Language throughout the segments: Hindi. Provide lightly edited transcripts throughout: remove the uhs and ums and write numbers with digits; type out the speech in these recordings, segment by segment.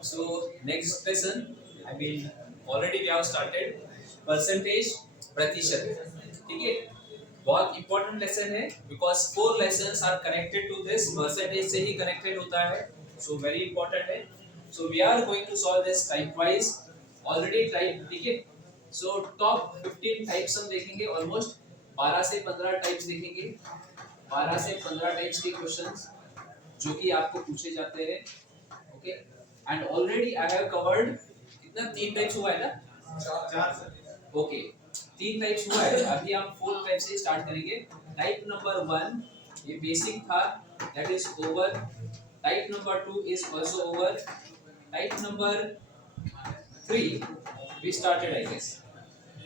So next lesson, I mean already we have started percentage प्रतिशत. ठीक है, बहुत important lesson है because four lessons are connected to this percentage से ही connected होता है. So very important है. So we are going to solve this type wise. Already type ठीक है. So top 15 types हम देखेंगे almost 12 से 15 types देखेंगे. 12 से 15 types के questions जो कि आपको पूछे जाते हैं. Okay and already I have covered कितना 3 टाइप्स हुआ है ना चार ओके 3 टाइप्स हुआ है अभी हम 4 टाइप से स्टार्ट करेंगे टाइप नंबर 1 ये बेसिक था that is over type number 2 is also over type number 3 we started I guess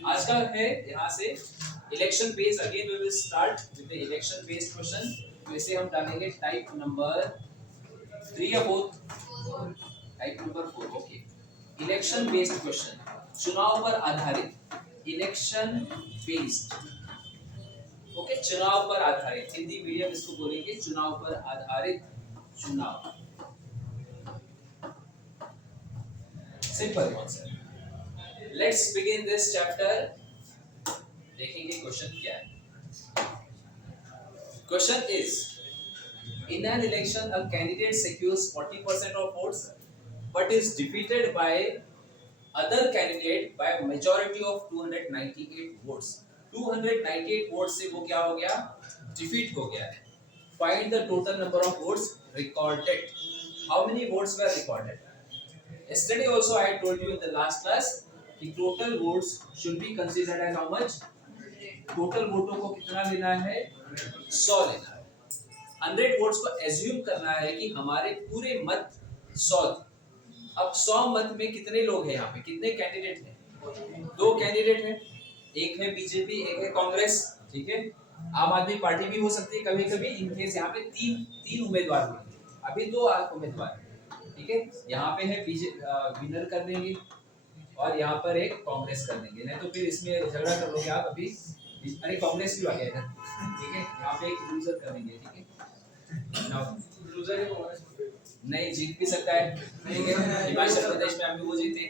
आज का है यहाँ से election based again we will start with the election based question तो इसे हम डालेंगे टाइप नंबर 3 या 4 type number 4 okay election based question चुनाव पर आधारित इलेक्शन बेस्ड ओके चुनाव पर आधारित हिंदी मीडियम इसको बोलेंगे चुनाव पर आधारित चुनाव simple concept let's begin this chapter देखेंगे क्वेश्चन क्या है question is in an election a candidate secures 40% of votes but is defeated by other candidate by a majority of 298 votes 298 votes से वो क्या हो गया defeat हो गया है find the total number of votes recorded how many votes were recorded yesterday also I told you in the last class कि total votes should be considered as how much total वोटों को कितना लेना है 100 लेना है 100 वोट्स को एज्यूम करना है कि हमारे पूरे मत 100 अब 100 मत में कितने लोग हैं यहाँ पे कितने कैंडिडेट हैं 2 कैंडिडेट हैं एक है बीजेपी एक है कांग्रेस ठीक है आम आदमी पार्टी भी हो सकती है कभी कभी इनकेस यहाँ पे तीन उम्मीदवार हुए अभी 2 उम्मीदवार ठीक है यहाँ पे है विनर कर देंगे और यहाँ पर एक कांग्रेस कर देंगे नहीं तो फिर इसमें झगड़ा कर लोगे आप अभी अरे कांग्रेस क्यों आ गया इधर ठीक है यहाँ पे एक लूजर कर देंगे ठीक है नहीं जीत भी सकता है ठीक है हिमाचल प्रदेश में अभी वो जीते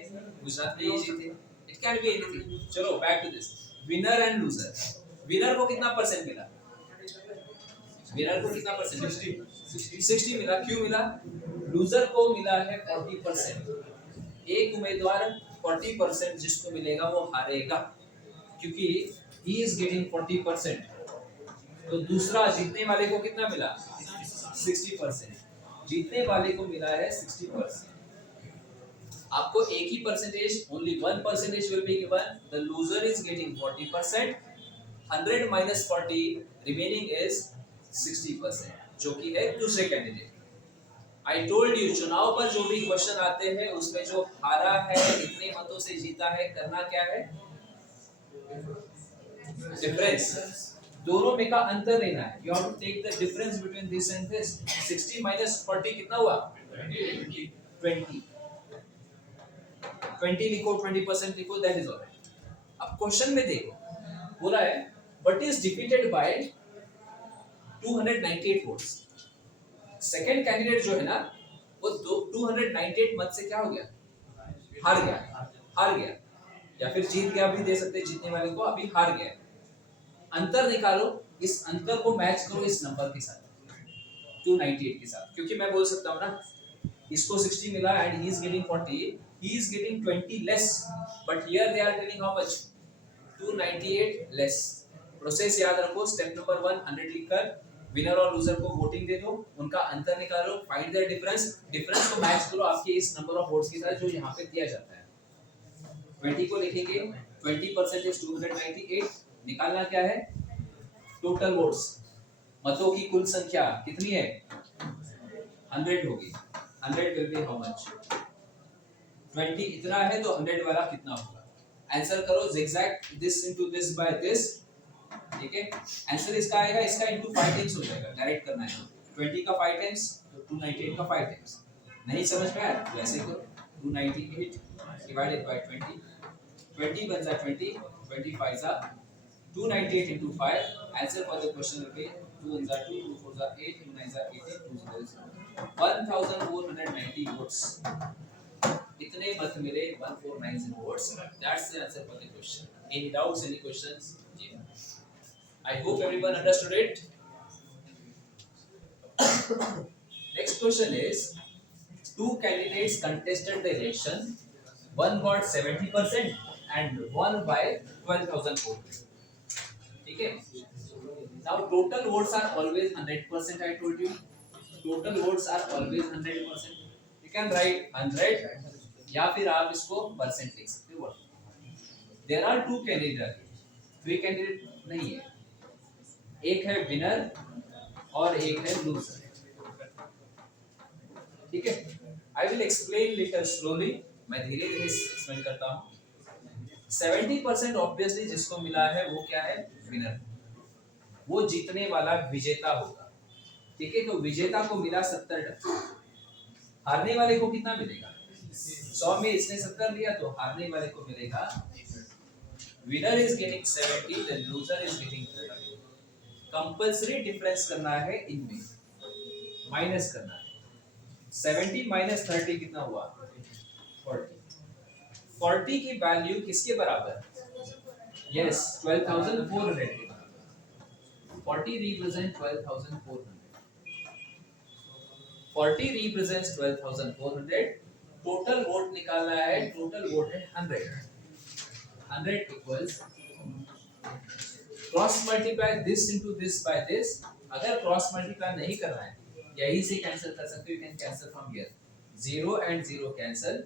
गुजरात में ये जीते इट कैन बी एनीथिंग चलो back to this winner and loser winner को कितना परसेंट मिला विनर को कितना परसेंट 60 मिला क्यों मिला लूजर को मिला है 40% एक उम्मीदवार 40% जिसको मिलेगा वो हारेगा क्योंकि ही इज गेटिंग 40% तो दूसरा जीतने वाले को कितना मिला 60% जीतने वाले को मिला है 60% आपको एक ही percentage only 1% will be given the loser is getting 40% 100 minus 40 remaining is 60% जो कि है दूसरे कैंडिडेट आई टोल्ड यू चुनाव पर जो भी क्वेश्चन आते हैं उसमें जो हारा है इतने मतों से जीता है करना क्या है डिफरेंस दोनों में का अंतर लेना है you have to take the difference between this and this 60 minus 40 कितना हुआ 20 लिखो 20% लिखो दैट इज ऑलराइट अब क्वेश्चन में देखो बोला है but is defeated by 298 votes second candidate जो है ना वो 298 मत से क्या हो गया हार गया या फिर जीत गया भी दे सकते जीतने वाले को अभी हार गया अंतर निकालो इस अंतर को मैच करो इस नंबर के साथ 298 के साथ क्योंकि मैं बोल सकता हूँ ना इसको 60 मिला and he is getting 40 he is getting 20 less but here they are getting how much 298 less process याद रखो स्टेप नंबर 1 100 लिखकर विनर और लूजर को वोटिंग दे दो उनका अंतर निकालो फाइंड द डिफरेंस को मैच करो आपके इस नंबर ऑफ वोट्स के साथ जो यहाँ पे दिया जाता है 20 को लिखेंगे 20% इज 298 निकालना क्या है टोटल वोट्स मतों की कुल संख्या कितनी है 100 होगी 100 विल बी हाउ मच 20 इतना है तो 100 वाला कितना होगा आंसर करो zigzag this into this by this ठीक है आंसर इसका आएगा इसका इनटू 5 टाइम्स हो जाएगा डायरेक्ट करना है 20 का 5 टाइम्स तो 298 का 5 टाइम्स नहीं समझ में आया वैसे करो 298 डिवाइडेड बाय 20 बन जा 20 25 जा 298 into 5 answer for the question will be 2 1 2 2 4 8 2 9 18 2 0 1490 votes इतने मत मिले 1490 votes. That's the answer for the question. Any doubts, any questions? जी, I hope everyone understood it. Next question is, two candidates contested the election. One got 70% and one by 12,000 votes. ठीक है? Now total votes are always 100%. I told you. Total votes are always 100%. You can write 100 या फिर आप इसको परसेंट लिख सकते हो। There are two candidates. Three candidate नहीं है। एक है विनर और एक है लूजर। ठीक है? I will explain little slowly. मैं धीरे धीरे एक्सप्लेन करता हूँ। 70% ऑब्वियसली जिसको मिला है वो क्या है? विनर। वो जीतने वाला विजेता होगा। ठीक है? तो विजेता को मिला 70%। हारने वाले को कितना मिलेगा? 100 में इसने 70 लिया तो हारने वाले को मिलेगा, winner is getting 70, the loser is getting 30। Compulsory difference करना है, इनमें माइनस करना है। 70 माइनस 30 कितना हुआ? 40। 40 की वैल्यू किसके बराबर? यस, 12,400 के बराबर। 40 रिप्रेजेंट 12,400। 40 represents 12,400। टोटल वोट निकालना है, टोटल वोट है 100। 100 equals cross multiply this into this by this. अगर क्रॉस मल्टीप्लाई नहीं करना है, यही से कैंसिल कर सकते हो। You can cancel from here. 0 and 0 cancel.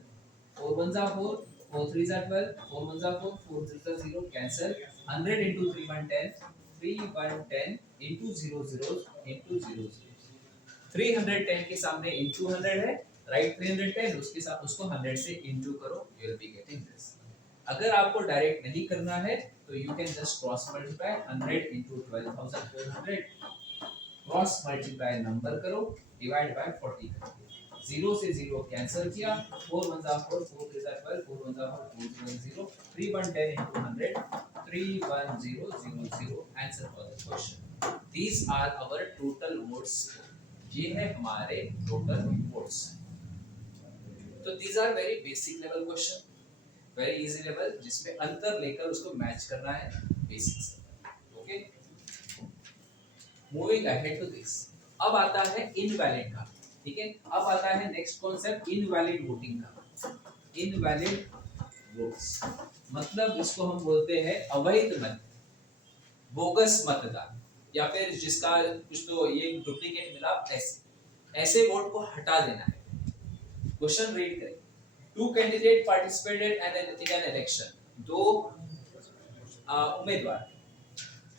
4 1 जा 4, 4 3 जा 12, 4 1 जा 4, 4 3 जा 0 कैंसिल। 100 into 3 1 10, 3 1 10 into 0 0 into 0 0। 310 के सामने into 100 है, राइट? 310 उसके साथ उसको 100 से into करो, you will be getting this। अगर आपको डायरेक्ट नहीं करना है तो you can just cross multiply 100 into 12,400, cross multiply number करो, डिवाइड बाय 40 करो। 0 से 0 कैंसिल किया, 4 1 जा 4, 4 3 जा 12, 4 1 जा 4, 4 0 0, 3 1 10 into 100, 31000। Answer for the question. These are our total votes। ये है हमारे टोटल वोट्स। तो these are very basic level question, very easy level, जिसमें अंतर लेकर उसको मैच करना है basics. Okay, moving ahead to this. अब आता है इनवैलिड का। ठीक है? अब आता है नेक्स्ट कॉन्सेप्ट, इनवैलिड वोटिंग का। इनवैलिड वोट्स मतलब इसको हम बोलते हैं अवैध मत, बोगस मतदान, या फिर जिसका कुछ तो ये डुप्लीकेट मिला, ऐसे वोट को हटा देना है। क्वेश्चन रीड करें। Two candidate participated in an election. दो उम्मीदवार,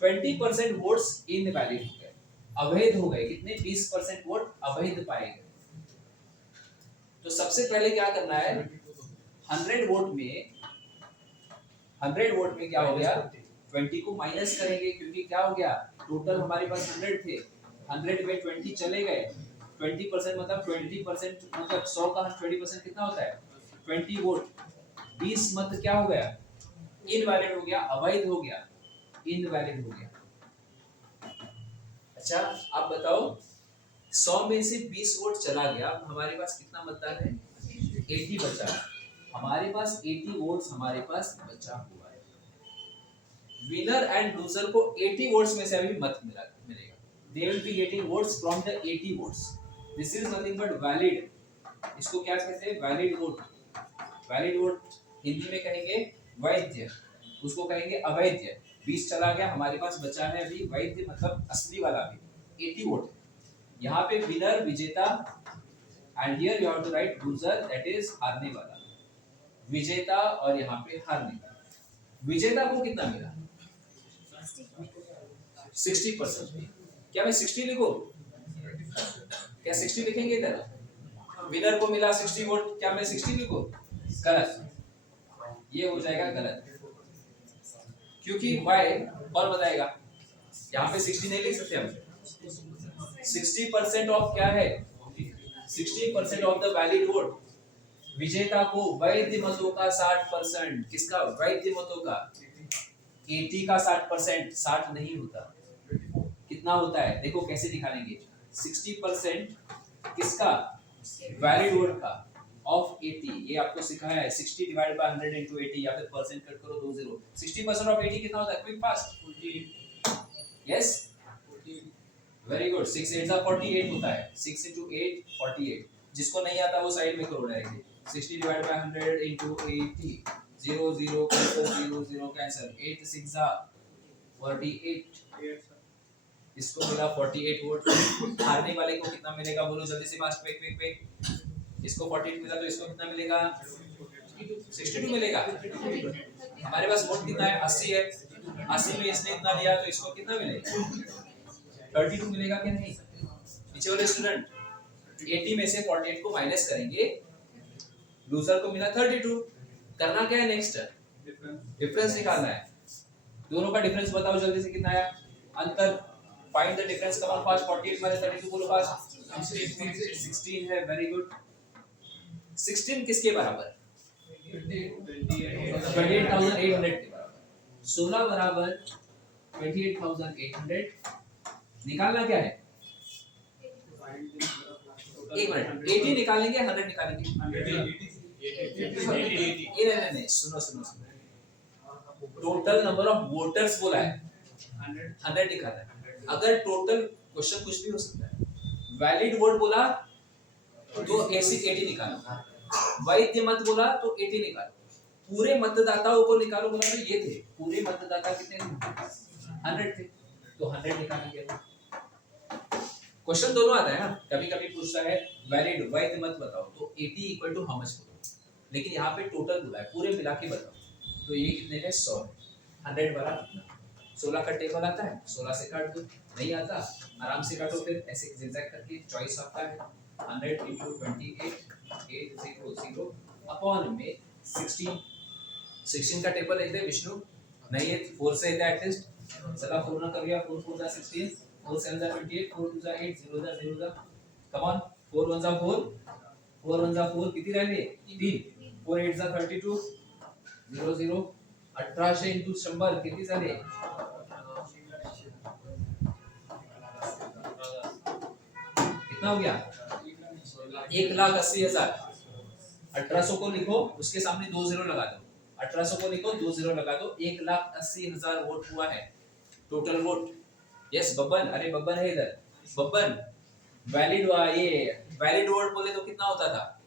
20% वोट्स इनवैलिड हो गए, अवैध हो गए। कितने? 20% वोट अवैध पाए गए। तो सबसे पहले क्या करना है? 100 वोट में क्या हो गया? 20 को माइनस करेंगे, क्योंकि क्या हो गया? टोटल हमारे पास 100 थे, 100 में 20 चले गए। 20% मतलब 20% मतलब 100 का 20% कितना होता है? 20 वोट। 20 मत क्या हो गया? इनवैलिड हो गया, अवैध हो गया, इनवैलिड हो गया। अच्छा, आप बताओ, 100 में से 20 वोट चला गया, हमारे पास कितना मतदान है? 80 बचा। हमारे पास 80 वोट्स हमारे पास बचा हुआ है। विनर एंड लूजर को 80 वोट्स में से अभी मत मिलेगा। They will be getting votes from the 80 votes. This is nothing but valid। इसको क्या कहते हैं? Valid vote. Valid vote Hindi में कहेंगे वैध, उसको कहेंगे अवैध। 20 चला गया, हमारे पास बचा है अभी वैध, मतलब असली वाला भी 80 वोट। यहाँ पे विनर विजेता, and here you have to write loser, that is हारने वाला। विजेता और यहाँ पे हारने वाला। विजेता को कितना मिला? 60%। क्या मैं 60 लिखूं? क्या 60 लिखेंगे इधर? विनर को मिला 60 वोट, क्या मैं 60 लिखूं? गलत, ये हो जाएगा गलत, क्योंकि वाई और बताएगा। यहाँ पे 60 नहीं लिख सकते हम। 60% ऑफ क्या है? 60% ऑफ द वैलिड वोट। विजेता को वैध मतों का 60%। किसका? वैध मतों का। 80 का 60%, 60 नहीं होता। कितना होता है? देखो कैसे दिखा लेंगे। 60% किसका? वैलिड वोट का। ऑफ 80, ये आपको सिखाया है 60 डिवाइड बाय 100 इनटू 80 या फिर परसेंट कट करो 2 0। 60% ऑफ 80 कितना होता है? Quick fast. Yes, very good. 6 8 जा 48 होता है। 6 into 8 48। जिसको नहीं आता वो साइड में करो directly. 60 divide by 100 into 80, 0 0 cancel, 0 0 cancel, 8 6 जा 48। इसको मिला 48 वोल्ट। हारने वाले को कितना मिलेगा बोलो जल्दी से, फास्ट, क्विक क्विक क्विक। इसको 48 मिला तो इसको कितना मिलेगा? 62 मिलेगा। हमारे पास वोल्ट कितना है? 80 है। 80 में इसने इतना दिया तो इसको कितना मिलेगा? 32 मिलेगा कि नहीं? नीचे वाले स्टूडेंट 80 में से 48 को माइनस करेंगे, लूजर को मिला 32। करना क्या है नेक्स्ट? डिफरेंस निकालना है। दोनों का डिफरेंस बताओ जल्दी से, कितना आया? अंतर। Find the difference, come on fast. 48 minus 32 बोलो फास्ट। 16 है, वेरी गुड। 16 किसके बराबर? 28,800 के बराबर। 16 बराबर 28,800। निकालना क्या है? एक मिनट, 80 निकालेंगे 100 निकालेंगे? नहीं, सुनो सुनो सुनो। टोटल नंबर ऑफ वोटर्स बोला है, 100 निकालना है। अगर टोटल, क्वेश्चन कुछ भी हो सकता है। वैलिड वोट बोला तो 80 निकालो, वैध मत बोला तो 80 निकालो, पूरे मतदाताओं को निकालो बोला तो ये थे। पूरे मतदाता कितने थे? 100 थे, तो 100 निकालेंगे। क्वेश्चन दोनों आता है ना, कभी कभी पूछता है वैलिड वैध मत बताओ तो 80 इक्वल टू हाउ मच बोलो, लेकिन यहाँ पे टोटल बोला है, पूरे मिला के बताओ तो ये कितने है? 100। 100 वाला 16 का टेबल आता है, 16 से काट दो। नहीं आता आराम से काटो, फिर ऐसे जिगजैग करके चॉइस आता है। 100 into 28 800 अपॉन में 16। 16 का टेबल लेते हैं विष्णु, नहीं है 4 से है एटलीस्ट। चला 4 ना कर गया, 4 4 जा 16, 4 7 जा 28, 4 2 जा 8, 0 जा 0 जा। कम ऑन, 4 1 जा 4, 4 1 जा 4, कितनी रह गई? 3। 4 8 जा 32, 0 0। 1800 into 100 कितनी झाली? कितना हो गया? 1,80,000। 1800 को लिखो, उसके सामने 2 0 लगा दो। 1800 को लिखो, 2 0 लगा दो। 1,80,000 वोट हुआ है, टोटल वोट। यस बब्बन, अरे बब्बन है इधर। बब्बन, वैलिड हुआ ये। वैलिड वोट बोले तो कितना होता था?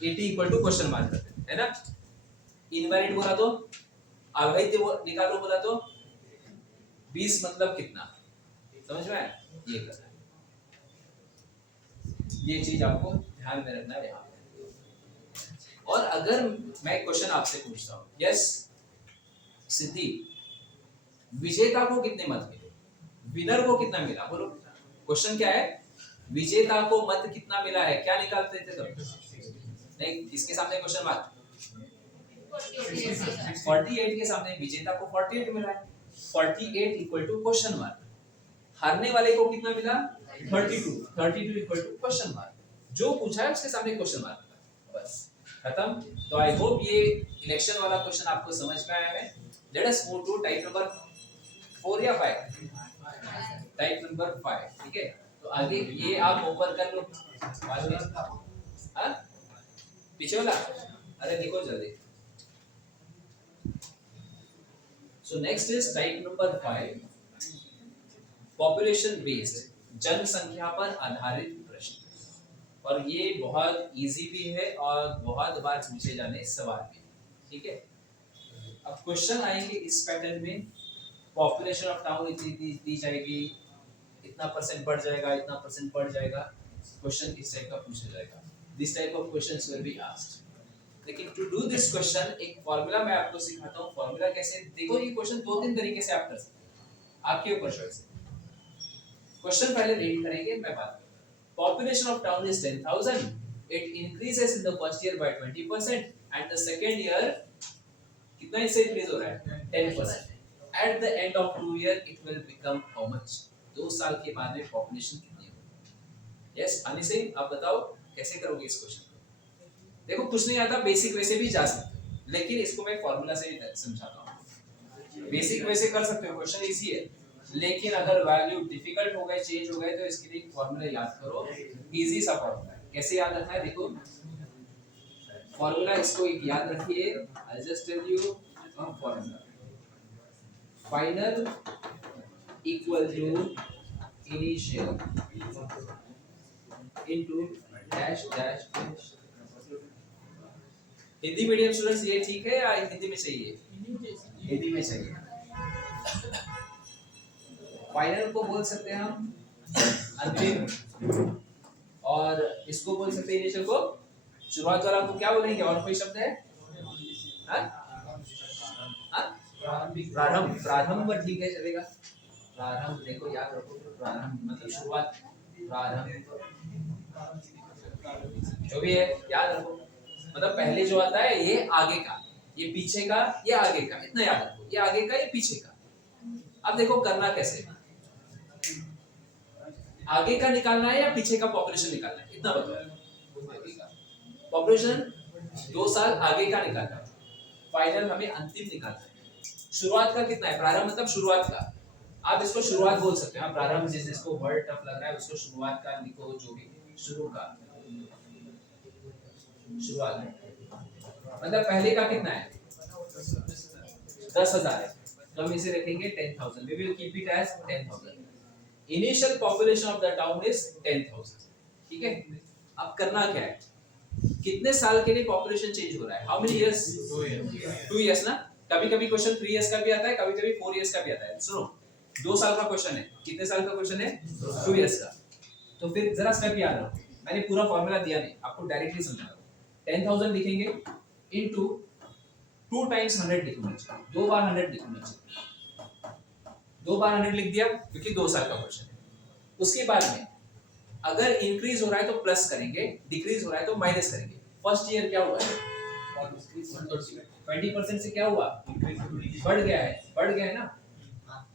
80 इक्वल टू क्वेश्चन मार्क करते है ना। इनवैलिड बोला तो, अवैध निकालो बोला तो 20 मतलब कितना? समझ में आया? ये करना है, ये चीज आपको ध्यान में रखना है यहाँ पे। और अगर मैं क्वेश्चन आपसे पूछता हूँ, यस सिद्धि, विजेता को कितने मत मिले? विनर को कितना मिला बोलो? क्वेश्चन क्या है? विजेता को मत कितना मिला है? क्या निकालते थे तब? नहीं, इसके सामने क्वेश्चन मार्क। 48 के सामने विजेता को 48 मिला है। 48 इक्वल टू क्वेश्चन मार्क। हारने वाले को कितना मिला? 32। 32 इक्वल टू क्वेश्चन मार्क। जो पूछा है उसके सामने क्वेश्चन मार्क, बस खत्म। तो आई होप ये इलेक्शन वाला क्वेश्चन आपको समझ में आया है। Let us move to type number 4 या 5। टाइप नंबर 5, ठीक है। तो आगे ये आप ऊपर कर लो, हाँ पीछे वाला, अरे देखो जल्दी। So next is type number 5, population based, जनसंख्या पर आधारित प्रश्न। और ये बहुत इजी भी है और बहुत बार पूछे जाने सवाल भी, ठीक है। अब क्वेश्चन आएंगे इस पैटर्न में, पॉपुलेशन ऑफ टाउन इतनी दी जाएगी, इतना परसेंट बढ़ जाएगा, इतना परसेंट बढ़ जाएगा। क्वेश्चन इस टाइप का पूछा जाएगा। This type of questions will be asked. लेकिन टू डू दिस क्वेश्चन एक फॉर्मूला मैं आपको सिखाता हूं। फॉर्मूला कैसे? देखो ये क्वेश्चन 2-3 तरीके से आप कर सकते हैं, आपके ऊपर चॉइस है। क्वेश्चन पहले रीड करेंगे, मैं बात करूंगा। Population of town is 10,000. It increases in the first year by 20% and the second year कितना इससे increase हो रहा है? 10%. At the end of 2 year it will become how much? 2 साल के बाद में population कितनी होगी? Yes, अनिल सिंह आप बताओ कैसे करोगे इस क्वेश्चन को? देखो कुछ नहीं आता, बेसिक वैसे भी जा सकते हो, लेकिन इसको मैं फॉर्मूला से समझाता हूँ। बेसिक वैसे कर सकते हो, क्वेश्चन इजी है, लेकिन अगर वैल्यू डिफिकल्ट हो गए, चेंज हो गए, तो इसके लिए फॉर्मूला याद करो। इजी सा फॉर्मूला है, कैसे याद रखना है देखो। फॉर्मूला इसको एक याद रखिए, I just tell you formula, final equal to initial into dash dash dash. Hindi medium students ये ठीक है या हिंदी में चाहिए? हिंदी में चाहिए। फाइनल को बोल सकते हैं हम अंतिम, और इसको बोल सकते हैं इनिशियल को शुरुआत वाला को क्या बोलेंगे? और कोई शब्द है? प्रारंभ, प्रारंभ ठीक है चलेगा। प्रारंभ देखो याद रखो, प्रारंभ मतलब शुरुआत, प्रारंभ जो भी है याद रखो, मतलब पहले जो आता है ये आगे का, ये पीछे का, ये आगे का, इतना याद रखो, ये आगे का ये पीछे का। अब देखो करना कैसे, आगे का निकालना है या पीछे का पॉपुलेशन निकालना है, इतना बताओ। पॉपुलेशन 2 साल आगे का निकालना है, फाइनल हमें अंतिम निकालना है। शुरुआत का कितना है? प्रारंभ मतलब शुरुआत का, आप इसको शुरुआत बोल सकते हैं। प्रारंभ जिसको वर्ड टफ लग रहा है उसको शुरुआत का लिखो, जो भी शुरू का, शुरुआत मतलब पहले का कितना है? 10,000 है, तो हम इसे रखेंगे 10,000, we will keep it as 10,000। Initial population of the town is 10,000, ठीक है। अब करना क्या है, कितने साल के लिए पॉपुलेशन चेंज हो रहा है? How many years? 2 इयर्स ना। कभी कभी क्वेश्चन 3 इयर्स का भी आता है, कभी कभी 4 इयर्स का भी आता है। सुनो, 2 साल का क्वेश्चन है, कितने साल का क्वेश्चन है? 2 इयर्स का। तो फिर जरा स्टेप याद रखो, मैंने पूरा फॉर्मूला दिया नहीं, आपको डायरेक्टली समझा रहा हूं। 10,000 लिखेंगे इनटू 2 टाइम्स 100 लिखूंगा, 2 बार 100 लिखूंगा, 2 बार 100 लिख दिया क्योंकि 2 साल का क्वेश्चन है। उसके बाद में अगर इंक्रीज हो रहा है तो प्लस करेंगे, डिक्रीज हो रहा है तो माइनस करेंगे। फर्स्ट ईयर क्या हुआ है? 20% से क्या हुआ? बढ़ गया है, बढ़ गया है ना,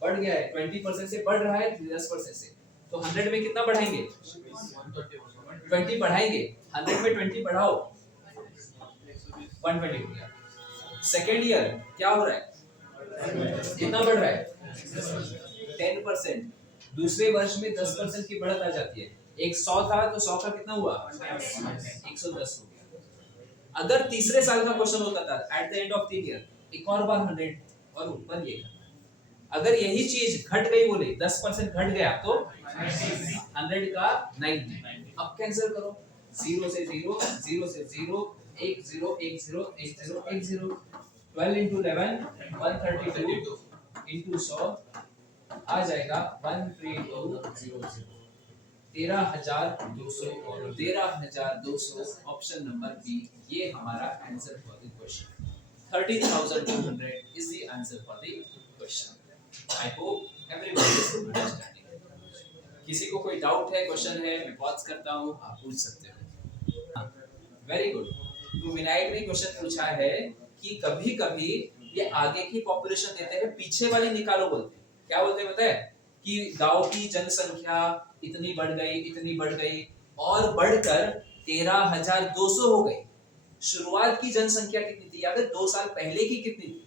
बढ़ गया है, 20% से बढ़ रहा है 10% से, तो 100 में कितना बढ़ाएंगे? 20 बढ़ाएंगे, 100 में 20 बढ़ाओ, 120 हो गया। सेकेंड ईयर क्या हो रहा है? कितना बढ़ रहा है? 10%। दूसरे वर्ष में 10% की बढ़त आ जाती है। एक 100 था तो 100 का कितना हुआ? 110 हो गया। अगर तीसरे साल का क्वेश्चन होता था at the end of 3 year, एक और बार 100 और ऊपर ये करना। अगर यही चीज घट गई, बोले 10% घट गया तो 100 का 90। अब कैंसिल करो, 0 से 0, 0 से 0, 1 0 1 0 1 0 1 0, 12 into 11 132 into 100 आ जाएगा 13200, 13,200 और 13,200 ऑप्शन नंबर बी, ये हमारा answer for the question. 13,200 is the answer for the question. I hope everybody is understanding. किसी को कोई डाउट है, क्वेश्चन है, मैं पॉज करता हूँ, आप पूछ सकते हो। Very good. तो विनायक ने क्वेश्चन पूछा है कि कभी कभी ये आगे की पॉपुलेशन देते हैं, पीछे वाली निकालो बोलते हैं। क्या बोलते हैं पता है? कि गांव की जनसंख्या इतनी बढ़ गई, इतनी बढ़ गई और बढ़कर 13,200 हो गई। शुरुआत की जनसंख्या कितनी थी? या फिर 2 साल पहले की कितनी थी?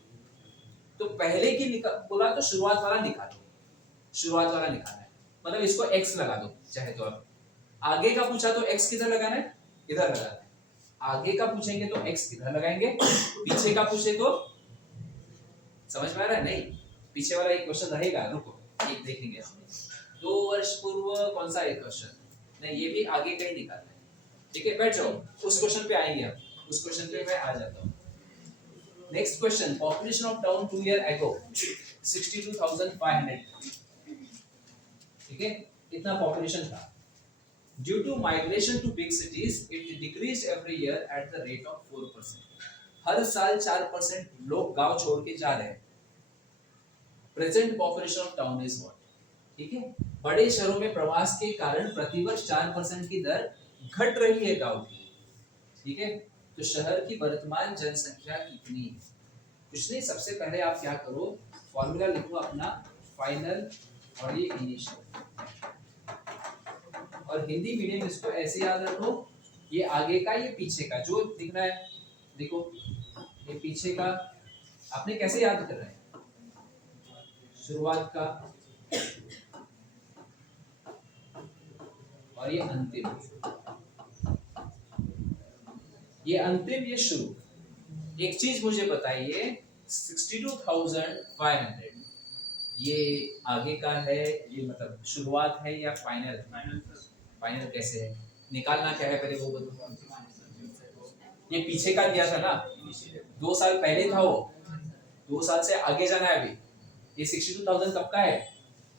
तो पहले की बोला तो शुरुआत वाला निकालो, शुरुआत वाला निकालना है, मतलब इसको x लगा दो चाहे तो। आप आगे का पूछा तो x किधर लगाना है? इधर लगाना है। आगे का पूछेंगे तो x इधर लगाएंगे, पीछे का पूछे तो समझ में आ रहा है? नहीं, पीछे वाला एक क्वेश्चन रहेगा, रुको एक देखेंगे हम। 2 वर्ष पूर्व कौन सा एक क्वेश्चन? नहीं, ये भी आगे का ही निकालना है। ठीक है, बैठ जाओ, उस क्वेश्चन पे आएंगे हम, उस क्वेश्चन पे मैं आ जाता हूँ। Next question, population of town 2 year ago 62,500। ठीक है, इतना पॉपुलेशन था। Due to migration to big cities, it decreased every year at the rate of 4%. हर साल 4% लोग गांव छोड़ के जा रहे हैं। Present population of town is what? ठीक है, बड़े शहरों में प्रवास के कारण प्रतिवर्ष 4% की दर घट रही है गांव की। ठीक है, तो शहर की वर्तमान जनसंख्या कितनी? कुछ नहीं, सबसे पहले आप क्या करो, फॉर्मूला लिखो अपना, फाइनल और ये इनिशियल। और हिंदी मीडियम इसको ऐसे याद रखो, ये आगे का, ये पीछे का, जो दिख रहा है देखो, ये पीछे का आपने कैसे याद करना है? शुरुआत का और ये अंतिम। ये अंतिम, ये शुरू। एक चीज मुझे बताइए, 62,500 ये आगे का है, ये मतलब शुरुआत है या फाइनल? फाइनल कैसे है? निकालना क्या है पहले वो बताओ। ये पीछे का दिया था ना, 2 साल पहले था वो, 2 साल से आगे जाना है अभी। ये 62,000 कब का है?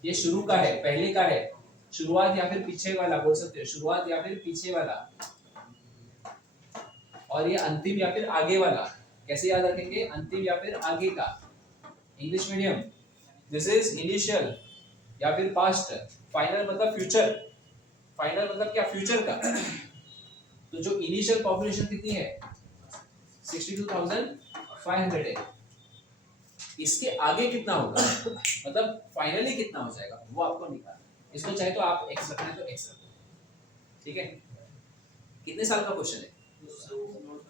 ये शुरू का है, पहले का है। शुरुआत या फिर पीछे वाला बोल सकते हो, शुरुआत या फिर पीछे वाला। और ये अंतिम या फिर आगे वाला। कैसे याद रखेंगे? अंतिम या फिर आगे का। English medium, this is initial या फिर पास्ट। फाइनल मतलब फ्यूचर। फाइनल मतलब क्या? फ्यूचर का। तो जो इनिशियल पॉपुलेशन कितनी है? 62,500 है। इसके आगे कितना होगा, मतलब फाइनली कितना हो जाएगा, वो आपको निकालना। इसको चाहे तो आप x रखना है तो x रखो, ठीक है। कितने साल का क्वेश्चन है?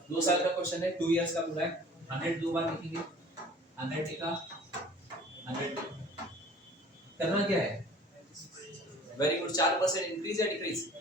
2 साल का क्वेश्चन है, 2 इयर्स का पूरा है। 100 दो बार लिखेंगे, 100 लिखा, 100 करना क्या है? Very good. 4% इंक्रीज या डिक्रीज?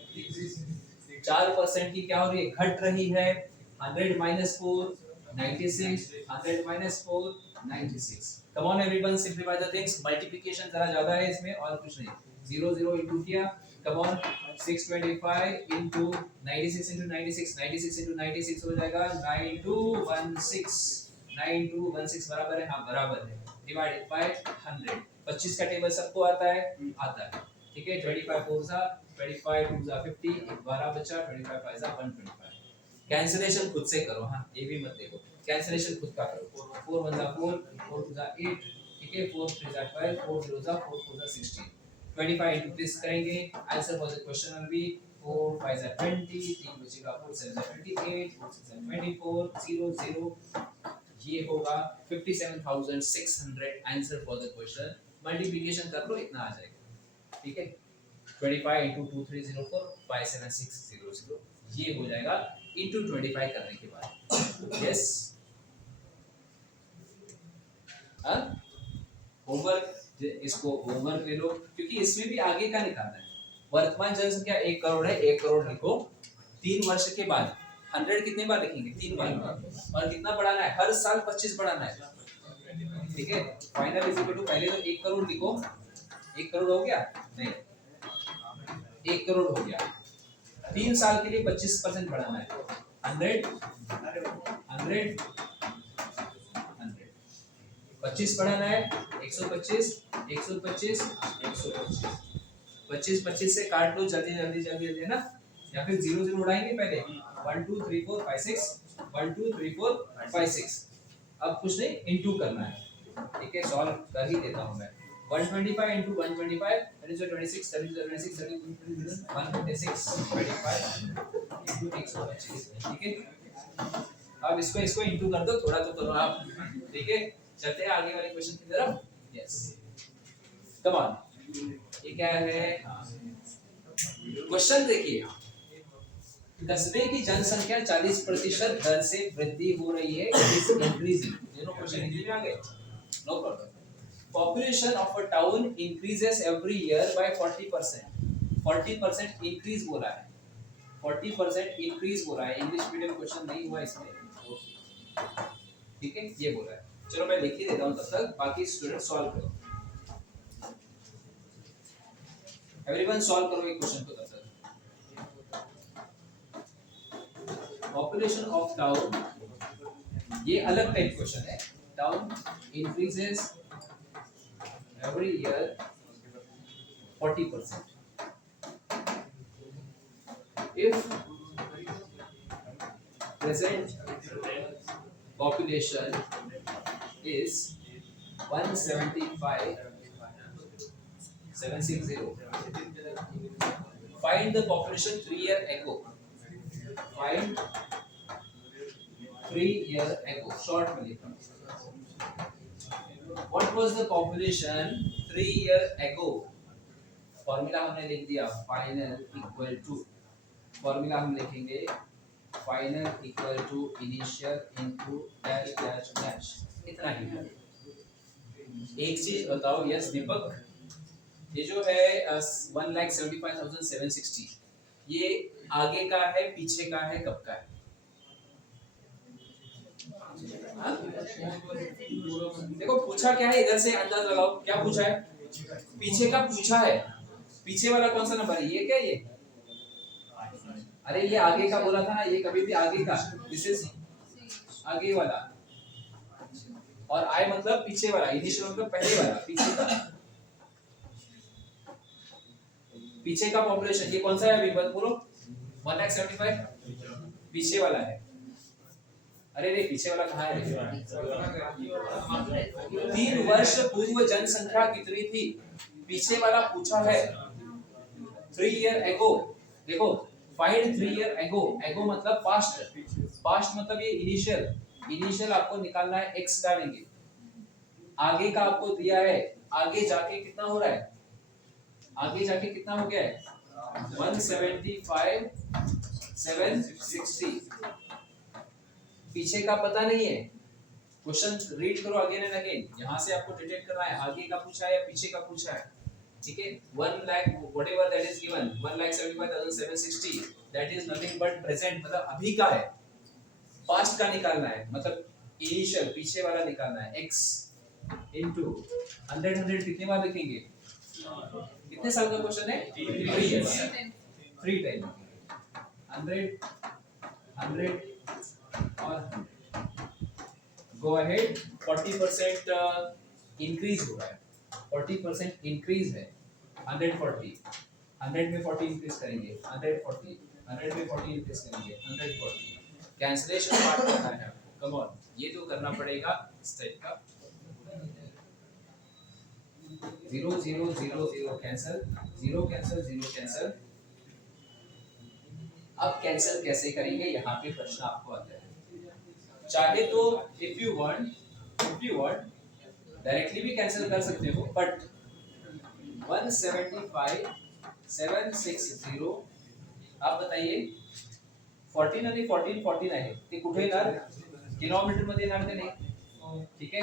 4% की क्या हो रही है? घट रही है। 100 minus 4 96, 100 minus 4 96। Come on everyone, simplify the things. Multiplication जरा ज्यादा है इसमें और कुछ नहीं। 0 0 इनटू किया, come on 625 into 96 into 96, 96 into 96 हो जाएगा 9216। 9216 बराबर है? हाँ बराबर है। Divided by 100। 25 का टेबल सबको आता है? आता है, ठीक है। 25 4 सा 25 2 सा 50, 12 बचा, 25 5 सा 125। कैंसिलेशन खुद से करो, हाँ ये भी मत देखो, कैंसिलेशन खुद का करो। 4 1 सा 4, 4 2 सा 8, ठीक है। 4 3 सा 12, 4 0 सा 4 4 सा 16। 25 into this करेंगे। Answer for the question will be 4 5 सा 20, 3 बचेगा, 4 7 सा 28, 4 6 सा 24, 0 0। ये होगा 57,600 answer for the question. Multiplication कर लो, इतना आ जाएगा, ठीक है। 25 into 2304 57600 ये हो जाएगा into 25 करने के बाद। यस, हाँ होमवर्क, इसको होमवर्क ले लो, क्योंकि इसमें भी आगे का निकालना है। वर्तमान जनसंख्या 1 करोड़ है, 1 करोड़ लिखो। 3 वर्ष के बाद 100 कितने बार लिखेंगे? 3 बार। और कितना बढ़ाना है? हर साल 25 बढ़ाना है, ठीक है। फाइनल इज इक्वल टू, पहले तो 1 करोड़ लिखो। 1 करोड़ हो गया? नहीं, 1 करोड़ हो गया। 3 साल के लिए 25% बढ़ाना है। 100 100 100 25 बढ़ाना है। 125 125 125। 25 25 से काट लो जल्दी जल्दी जल्दी जल्दी, है ना। या फिर 0 0 उड़ाएंगे पहले। 1 2 3 4 5 6, 1 2 3 4 5 6। अब कुछ नहीं, इनटू करना है, ठीक है। सॉल्व कर ही देता हूं मैं। 125 into 125 that is 26, that is 26, that is 126 25 into 125, ठीक है। अब इसको इंटू कर दो, थोड़ा तो करो आप, ठीक है। चलते हैं आगे वाले क्वेश्चन की तरफ। Yes, come on. ये क्या है? क्वेश्चन देखिए, कस्बे की जनसंख्या 40% दर से वृद्धि हो रही है, इज इंक्रीजिंग। दोनों क्वेश्चन हिंदी में आ गए, no problem. Population of a town increases every year by 40%. 40% increase बोला है, 40% increase बोला है। इंग्लिश मीडियम क्वेश्चन नहीं हुआ इसमें, ठीक है। ये बोला है, चलो मैं लिख ही देता हूँ तब तक, बाकी स्टूडेंट सॉल्व करो। एवरीवन सॉल्व करो एक क्वेश्चन को तब तक। पॉपुलेशन ऑफ टाउन, ये अलग टाइप क्वेश्चन है। Town increases every year 40%. If present population is 175 760, find the population 3 year ago. Find 3 year ago. Short में लिखना। What was the population 3 year ago? Formula हमने लिख दिया, फाइनल इक्वल टू, फॉर्मूला हम लिखेंगे final equal to initial into dash dash dash, इतना ही है। एक चीज बताओ, यस दीपक, ये जो है 1,75,760, ये आगे का है, पीछे का है, कब का है? देखो पूछा क्या है, इधर से अंदाज लगाओ क्या पूछा है, पीछे का पूछा है। पीछे वाला कौन सा नंबर है, ये क्या ये, अरे ये आगे का बोला था ना, ये कभी भी आगे का, दिस इज आगे वाला, और आई मतलब पीछे वाला, इनिशियल मतलब पहले वाला, पीछे का, पीछे का पॉपुलेशन ये कौन सा है अभी बोलो, 1,75 पीछे वाला है। अरे रे पीछे वाला कहाँ है, 3 वर्ष पूर्व जनसंख्या कितनी थी, पीछे वाला पूछा है 3 ईयर एगो। देखो फाइंड 3 ईयर एगो, एगो मतलब पास्ट, पास्ट मतलब ये इनिशियल, इनिशियल आपको निकालना है, x डालेंगे, आगे का आपको दिया है, आगे जाके कितना हो रहा है, आगे जाके कितना हो गया है 175 760, पीछे का पता नहीं है, क्वेश्चन रीड करो अगेन एंड अगेन, यहाँ से आपको डिटेक्ट करना है आगे का पूछा है या पीछे का पूछा है, ठीक है। 1 lakh whatever that is given 1,75,760 that is nothing but present मतलब अभी का है, पास्ट का निकालना है मतलब इनिशियल पीछे वाला निकालना है, x इनटू 100 कितने बार लिखेंगे, कितने साल का क्वेश्चन है 3 इयर्स, 3 टाइम 100 और गो अहेड 40% इंक्रीज हो रहा है, 40% इंक्रीज है, 140 100 में 40 इंक्रीज करेंगे, 140 100 में 40 इंक्रीज करेंगे, 140 कैंसिलेशन पार्ट करना है आपको, कम ऑन ये तो करना पड़ेगा इस टाइप का, 0 0 0 0 कैंसिल, 0 कैंसिल 0 कैंसिल। अब कैंसिल कैसे करेंगे, यहाँ पे प्रश्न आपको आता है, चाहे तो इफ यू वांट डायरेक्टली भी कैंसिल कर सकते हो, बट 175 760 आप बताइए 14 आणि 14 14 आहे ते कुठे येणार, किलोमीटर मध्ये येणार ते नहीं, ठीक है।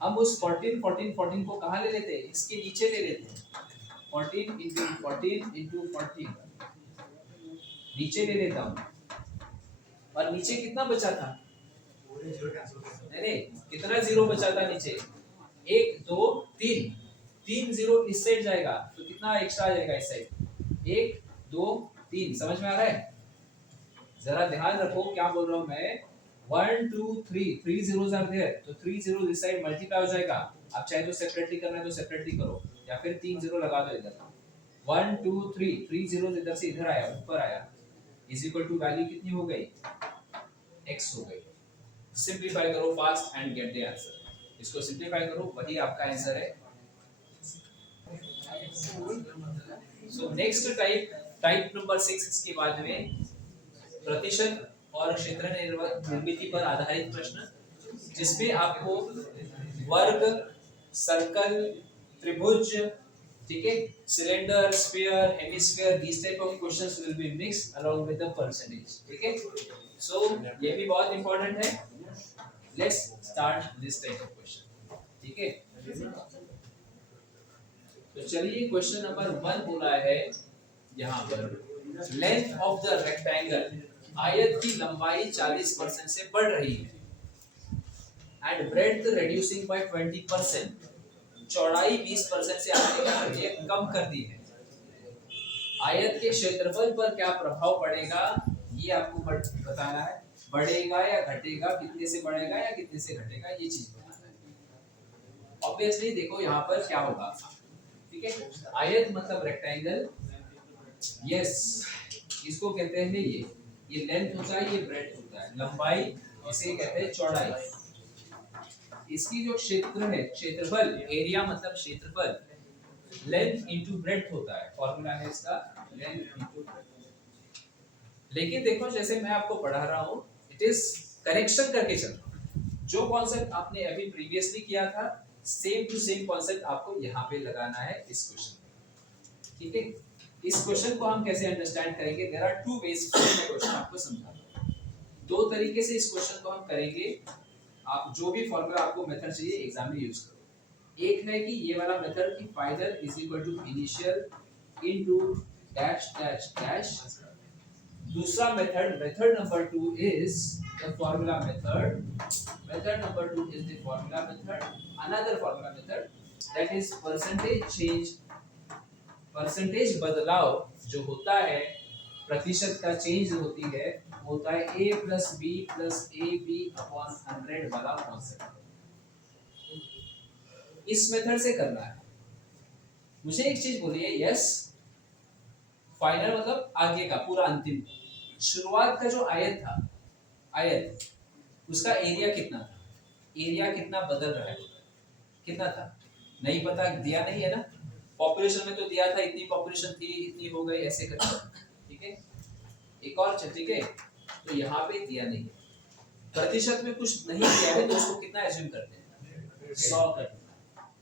हम उस 14 14 14 को कहाँ ले लेते हैं, इसके नीचे ले लेते हैं, 14 into 14 into 14 नीचे ले लेता हूँ, और नीचे कितना बचा था, नहीं कितना जीरो बचा था नीचे, 1 2 3 3 जीरो इस साइड जाएगा तो कितना एक्स्ट्रा आ जाएगा इस साइड, 1 2 3 समझ में आ रहा है, जरा ध्यान रखो क्या बोल रहा हूँ मैं, 1 2 3 3 zeros are there तो 3 जीरो इस साइड मल्टीप्लाई हो जाएगा, आप चाहे तो सेपरेटली करना है तो सेपरेटली करो, या फिर 3 जीरो लगा दो इधर, 1 2 3 3 जीरो इधर से इधर आया ऊपर आया, इज इक्वल टू वैल्यू कितनी हो गई x हो गई, सिंपलीफाई करो fast and get the answer, इसको सिंपलीफाई करो वही आपका आंसर है। सो नेक्स्ट टाइप नंबर 6 इसके बाद में प्रतिशत और क्षेत्र निर्मिति पर आधारित प्रश्न, जिसमें आपको वर्ग, सर्कल, त्रिभुज, ठीक है, cylinder, sphere, hemisphere, this type of questions will be mixed along with the percentage, ठीक है। सो ये भी बहुत इंपॉर्टेंट है, let's start this type of question, ठीक है। तो चलिए क्वेश्चन नंबर 1 बोला है यहाँ पर, लेंथ ऑफ द रेक्टेंगल, आयत की लंबाई 40% से बढ़ रही है, एंड ब्रेड्थ रिड्यूसिंग बाय 20%, चौड़ाई 20% से आपने क्या कर दिया, कम कर दी है, आयत के क्षेत्रफल पर क्या प्रभाव पड़ेगा ये आपको बताना है, बढ़ेगा या घटेगा, कितने से बढ़ेगा या कितने से घटेगा, ये चीज बताना है। ऑब्वियसली देखो यहाँ पर क्या होगा, ठीक है, आयत मतलब रेक्टेंगल, यस इसको कहते हैं ये लेंथ होता है, ये ब्रेड्थ होता है, लंबाई इसे कहते हैं चौड़ाई, इसकी जो क्षेत्र है क्षेत्रफल, एरिया मतलब क्षेत्रफल, लेंथ इनटू ब्रेड्थ होता है, फॉर्मूला है इसका लेंथ इनटू ब्रेड्थ। लेकिन देखो जैसे मैं आपको पढ़ा रहा हूँ, इट इज करेक्शन करके चल रहा हूँ, जो कॉन्सेप्ट आपने अभी प्रीवियसली किया था सेम टू सेम कॉन्सेप्ट आपको यहाँ पे लगाना है इस क्वेश्चन में, ठीक है। इस क्वेश्चन को हम कैसे अंडरस्टैंड करेंगे, देयर आर टू वेज, मैं क्वेश्चन आपको समझाता हूँ, दो तरीके से इस क्वेश्चन को हम करेंगे, आप जो भी फॉर्मूला आपको मेथड चाहिए एग्जाम में यूज करो, एक है कि ये वाला मेथड कि final is equal to initial into dash dash dash, दूसरा method number 2 is the formula method. Method number 2 is the formula method. Another formula method, that is percentage change. Percentage बदलाव जो होता है, प्रतिशत का चेंज होती है, वो होता है a plus B plus A B upon 100 वाला कॉन्सेप्ट। इस मेथड से करना है। मुझे एक चीज बोलिए, यस फाइनल मतलब आगे का पूरा अंतिम, शुरुआत का जो आयत था, आयत उसका एरिया कितना था, एरिया कितना बदल रहा है, कितना था नहीं पता, दिया नहीं है ना, पॉपुलेशन में तो दिया था इतनी पॉपुलेशन थी, इतनी हो गई, ऐसे करके, ठीक है। एक और चीज, ठीक है, तो यहाँ पे दिया नहीं है, प्रतिशत में कुछ नहीं दिया है, तो उसको कितना एज्यूम करते हैं, 100 कर।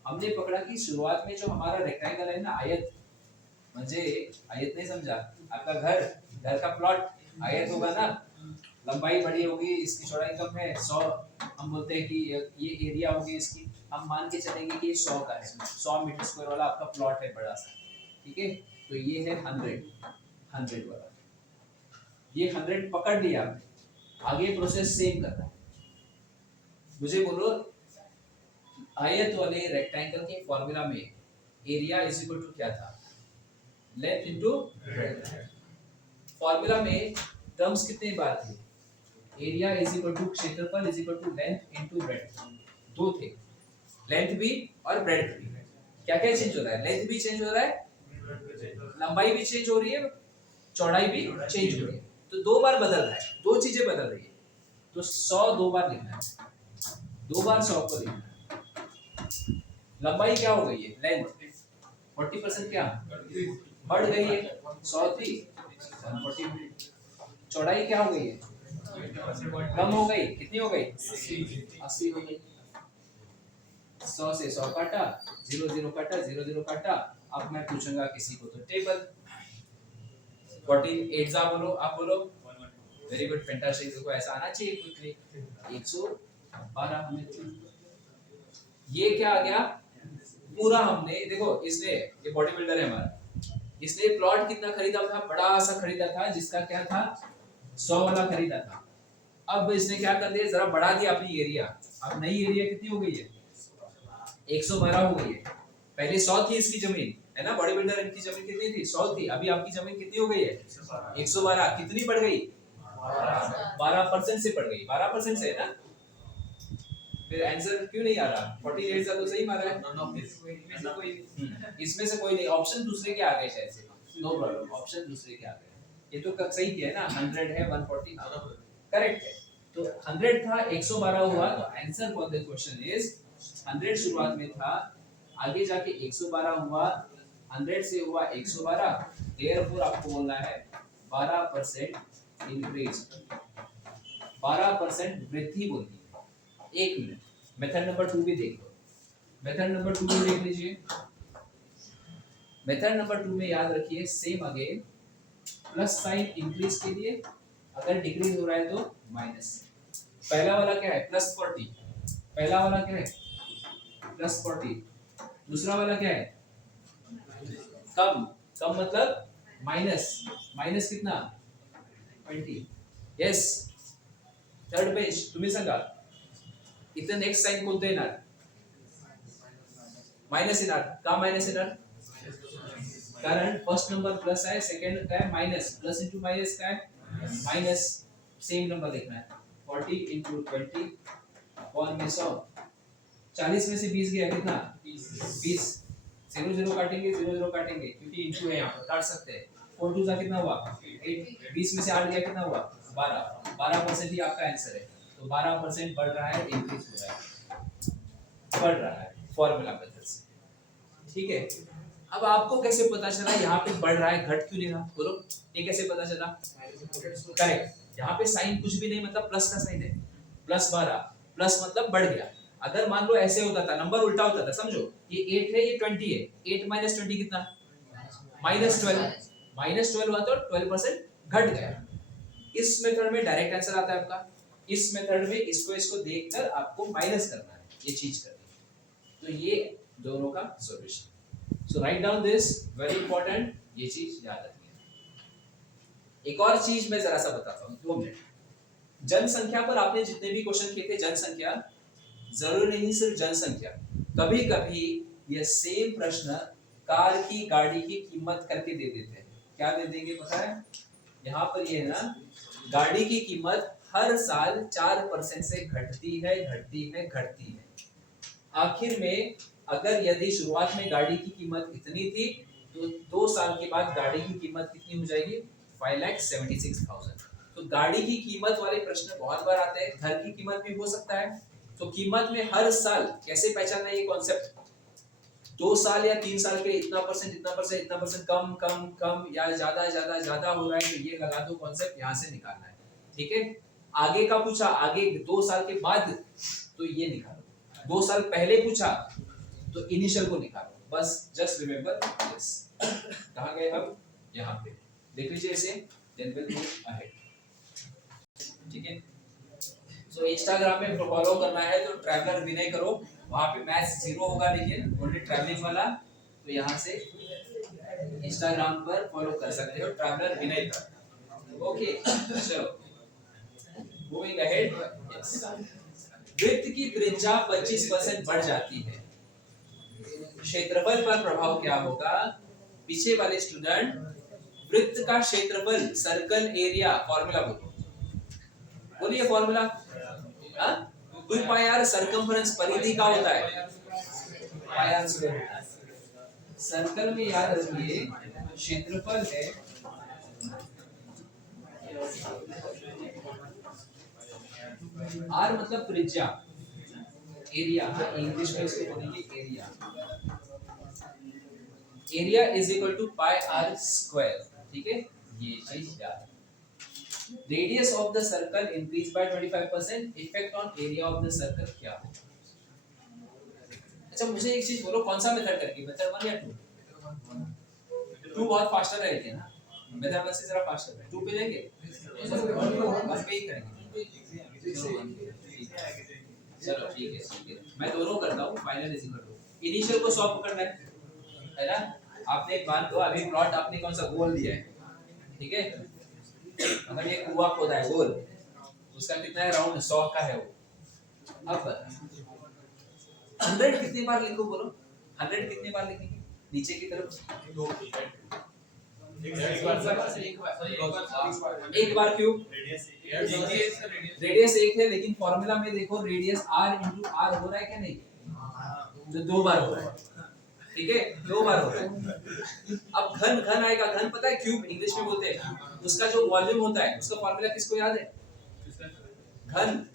हमने पकड़ा कि शुरुआत में जो हमारा रेक्टेंगल है ना, आयत, म्हणजे आयत नहीं समझा, आपका घर का प्लॉट आयत होगा ना, लंबाई बड़ी होगी, इसकी चौड़ाई कम है, 100 हम बोलते हैं कि ये एरिया होगी इसकी, हम मान के चलेंगे कि 100 का है, 100 मीटर स्क्वायर वाला आपका प्लॉट है बड़ा सा, ठीक है। तो ये है 100 वाला, ये 100 पकड़ लिया आपने, आगे प्रोसेस सेम करना है। मुझे बोलो आयत वाले रेक्टेंगल के फॉर्मूला में एरिया इज इक्वल टू क्या था, लेंथ इनटू ब्रेड्थ। फॉर्मूला में टर्म्स कितने बार थे, एरिया इज इक्वल टू क्षेत्रफल is equal to length into breadth, दो थे, लेंथ भी और ब्रेड्थ भी। क्या क्या चेंज हो रहा है, लेंथ भी चेंज हो रहा है, लंबाई भी चेंज हो रही है, चौड़ाई भी चेंज हो रही है, तो दो बार बदल रहा है, दो चीजें बदल रही है, तो 100 दो बार लिखना है, दो बार 100 को लिखना है। लंबाई क्या हो गई है, लेंथ 40% क्या बढ़ गई है, 100 थी 140, चौड़ाई क्या हो गई है, कम हो गई, कितनी हो गई, 80 हो गई। 100 से 100 काटा, 0 0 काटा, 0 0 काटा। अब मैं पूछूंगा किसी को तो टेबल 14 8 बोलो, आप बोलो, वेरी गुड, फैंटास्टिक, देखो ऐसा आना चाहिए क्विकली। 112 हमें, ये क्या आ गया पूरा, हमने देखो इसने, ये बॉडी बिल्डर है हमारा, इसने प्लॉट कितना खरीदा था, बड़ा सा खरीदा था, जिसका क्या था 100 वाला खरीदा था। अब इसने क्या कर दिया, जरा बढ़ा दिया अपनी एरिया, अब नई एरिया कितनी हो गई है, 112 हो गई है। पहले 100 थी इसकी जमीन, है ना, बॉडी बिल्डर इनकी जमीन कितनी थी, 100 थी, अभी आपकी जमीन कितनी हो गई है 112, कितनी बढ़ गई 12% से बढ़ गई, 12% से, है ना। फिर आंसर क्यों नहीं आ रहा, 48 तो सही मारा है, इसमें से कोई नहीं, ऑप्शन दूसरे के आ गए शायद से, नो प्रॉब्लम, ऑप्शन दूसरे के आ गए, ये तो सही किया है ना, 100 है 140 करेक्ट है, तो 100 था 112 हुआ, तो answer for the question is 100 शुरुआत में था, आगे जाके 112 हुआ, 100 से हुआ 112, देयरफॉर आपको बोलना है 12% इंक्रीज, 12% वृद्धि बोलनी है। एक मिनट, मेथड नंबर 2 भी देख लो, मेथड नंबर 2 भी देख लीजिए। मेथड नंबर 2 में याद रखिए same again, plus sign increase के लिए, अगर डिक्रीज हो रहा है तो माइनस। पहला वाला क्या है +40, पहला वाला क्या है +40, दूसरा वाला क्या है कम, कम मतलब माइनस, माइनस कितना 20, यस। थर्ड पेज तुम्ही सांगा, इथं नेक्स्ट साइन कोणतं येणार, माइनस येणार, का माइनस येणार, कारण फर्स्ट नंबर प्लस है, सेकंड काय माइनस, प्लस इंटू माइनस काय माइनस, सेम नंबर लिखना है, 40 इंटू 20 अपॉन में 100, 40 में से 20 गया कितना 20, 0 0 काटेंगे, 0 0 काटेंगे क्योंकि इंटू है यहाँ पर, काट सकते हैं, 4 2 जा कितना हुआ 8, 20 में से 8 गया कितना हुआ 12, 12% ही आपका आंसर है, तो 12% बढ़ रहा है, इंक्रीज हो रहा है, बढ़ रहा है फॉर्मूला मेथड से, ठीक है। अब आपको कैसे पता चला यहाँ पे बढ़ रहा है, घट क्यों नहीं रहा, बोलो ये कैसे पता चला, करेक्ट, यहाँ पे साइन कुछ भी नहीं, मतलब प्लस का साइन है, +12, प्लस मतलब बढ़ गया। अगर मान लो ऐसे होता था, नंबर उल्टा होता था, समझो ये 8 है ये 20 है, 8 माइनस 20 कितना -12, -12 हुआ तो 12% घट गया। इस मेथड में डायरेक्ट आंसर आता है आपका, इस मेथड में इसको देखकर आपको माइनस करना है, ये चीज करनी है, तो ये दोनों का solution. So write down this, very important, ये चीज याद रखिए। एक और चीज मैं जरा सा बताता हूँ, 2 मिनट, जनसंख्या पर आपने जितने भी क्वेश्चन किए थे, जनसंख्या, जरूरी नहीं सिर्फ जनसंख्या, कभी कभी ये सेम प्रश्न कार की गाड़ी की कीमत करके दे देते हैं। क्या दे देंगे पता है? यहाँ पर ये है ना, गाड़ी की कीमत हर साल 4% से घटती है, घटती है, घटती है। आखिर में अगर यदि शुरुआत में गाड़ी की कीमत इतनी थी तो 2 साल के बाद गाड़ी की कीमत कितनी हो जाएगी? 5,76,000। तो गाड़ी की कीमत वाले प्रश्न बहुत बार आते हैं, घर की कीमत भी हो सकता है। तो कीमत में हर साल कैसे पहचानना है ये कॉन्सेप्ट? 2 साल या 3 साल के इतना परसेंट, इतना परसेंट, इतना परसेंट, कम कम कम या ज्यादा ज्यादा ज्यादा हो रहा है, तो ये लगा दो कॉन्सेप्ट, यहाँ से निकालना है। ठीक है, आगे का पूछा, आगे 2 साल के बाद, तो ये निकालो। 2 साल पहले पूछा तो इनिशियल को निकालो। बस जस्ट रिमेंबर दिस। कहाँ गए हम? यहाँ पे देख लीजिए इसे, देन विल मूव अहेड। ठीक है, सो इंस्टाग्राम में फॉलो करना है तो ट्रैवलर विनय करो, वहां पे मैथ्स 0 होगा, लेकिन ओनली ट्रैवलिंग वाला। तो यहाँ से इंस्टाग्राम पर फॉलो कर सकते हो, ट्रैवलर विनय पर। ओके, चलो मूविंग अहेड। वृत्त की त्रिज्या 25% बढ़ जाती है, क्षेत्रफल पर प्रभाव क्या होगा? पीछे वाले स्टूडेंट, वृत्त का क्षेत्रफल, सर्कल एरिया, फॉर्मूला बोलिए फॉर्मूला। 2 पाई आर सरकमफ्रेंस, परिधि का होता है पाई आर स्क्वायर। सर्कल में याद रखिए क्षेत्रफल है आर मतलब त्रिज्या, एरिया, इंग्लिश में इसको बोलेंगे area. Area is equal to pi R square. ठीक है, ये चीज याद। Radius of the circle increase by 25%, effect on area of the circle क्या है? अच्छा मुझे एक चीज बोलो, कौन सा मेथड करके, मेथड 1 या 2? 2 बहुत फास्टर है लेकिन ना, मेथड 1 से जरा फास्टर है। 2 पे जाएंगे, 1 पे ही करेंगे। चलो ठीक है, ठीक है, मैं दोनों करता हूँ। Final is equal to, initial को सॉल्व करना है ना। आपने मान लो अभी प्लॉट आपने कौन सा गोल दिया है, ठीक है, अगर ये कुआं खोदा है गोल, उसका कितना है राउंड? 100 का है वो। अब 100 कितनी बार लिखो बोलो, 100 कितनी बार लिखेंगे? नीचे की तरफ एक बार क्यों? रेडियस 1 है, लेकिन फॉर्मूला में देखो रेडियस r into r हो रहा है क्या? नहीं, जो 2 बार हो रहा है। ठीक है, 2 बार हो रहा है। अब घन, घन आएगा, घन पता है क्यूब इंग्लिश में बोलते हैं, उसका जो वॉल्यूम होता है उसका फॉर्मूला किसको याद है? घन,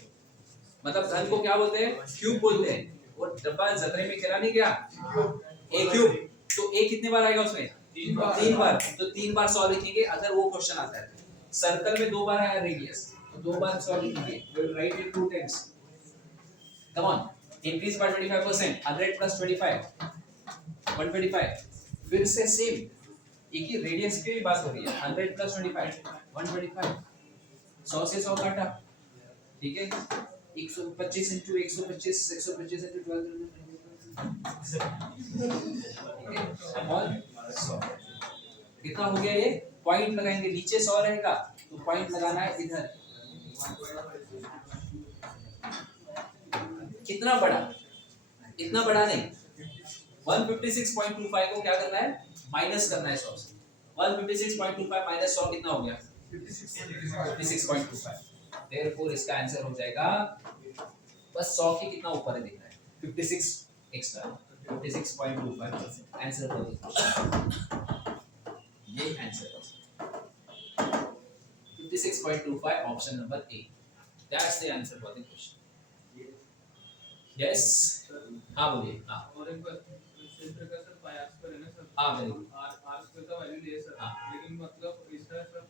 मतलब घन को क्या बोलते हैं? क्यूब बोलते हैं। वो डब्बा जतरे में खेला नहीं गया, ए क्यूब, तो ए कितने बार आएगा उसमें? 3 बार। तो 3 बार 100 लिखेंगे अगर वो क्वेश्चन आता है। सर्कल में 2 बार आया रेडियस, तो 2 बार 100 लिखेंगे, will write it 2 times. Come on, increase by 25%, 100 plus 25 125। फिर से सेम, एक ही रेडियस की भी बात हो रही है। 100 प्लस 25 125, 100 से 100 काटा, ठीक है, 125 into 125 125 into 12, कितना हो गया? ये पॉइंट लगाएंगे, नीचे 100 रहेगा तो पॉइंट लगाना है इधर। कितना बड़ा? इतना बड़ा नहीं, 156.25 को क्या करना है? माइनस करना है 100 से। 156.25 माइनस 100 कितना हो गया? 56.25। देयरफॉर इसका आंसर हो जाएगा, बस 100 के कितना ऊपर है देखना है, 56 एक्स्ट्रा 56.25% आंसर हो गया। ये आंसर है 56.25, option number A, that's the answer for the question. Yes, हाँ बोलिए। हाँ, और एक क्षेत्र का सर पाई आर स्क्वायर है ना सर? हाँ वेरी गुड। आर स्क्वायर का वैल्यू लिए सर, लेकिन मतलब इसका सर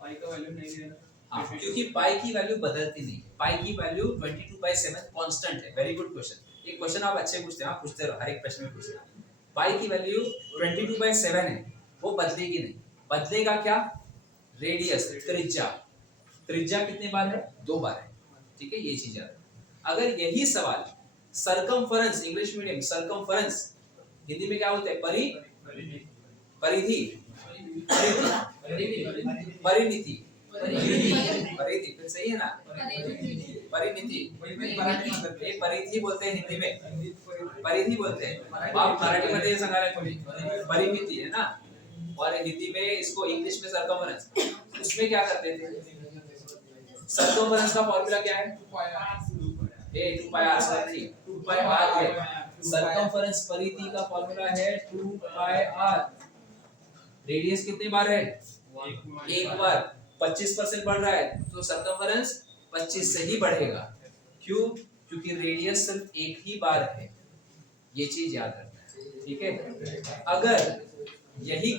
पाई का वैल्यू नहीं है ना? हाँ, क्योंकि पाई की वैल्यू बदलती नहीं, पाई की वैल्यू 22/7 कांस्टेंट है। वेरी गुड क्वेश्चन, ये क्वेश्चन आप अच्छे पूछते हैं, आप पूछते रहो, हर एक प्रश्न में पूछते हैं। पाई की वैल्यू 22/7 है, वो बदलेगी नहीं। बदलेगा क्या? रेडियस, त्रिज्या। त्रिज्या कितने बार है? 2 बार है। ठीक है, ये चीज याद। अगर यही सवाल circumference, English medium, circumference Hindi में क्या होता है? परिधि, परिधि, परिमिति, परिधि, फिर सही है ना? परिणीति, ये परिधि बोलते हैं हिंदी में, परिधि बोलते हैं। आप मराठी मध्ये सांगायला कोणी परिमिति है ना, और हिंदी में इसको इंग्लिश में सर्कमफरेंस। उसमें क्या करते थे? सर्कमफरेंस का फॉर्मूला क्या है? 2 पाई r स्क्वायर नहीं, 2 पाई r है। सर्कमफरेंस परिधि का फॉर्मूला है 2 पाई r। रेडियस कितने बार है? एक बार। 25% बढ़ रहा है तो सर्कमफरेंस 25 से ही बढ़ेगा। क्यों? क्योंकि रेडियस सिर्फ एक ही बार है। ये चीज याद रखना है, ठीक है? अगर यही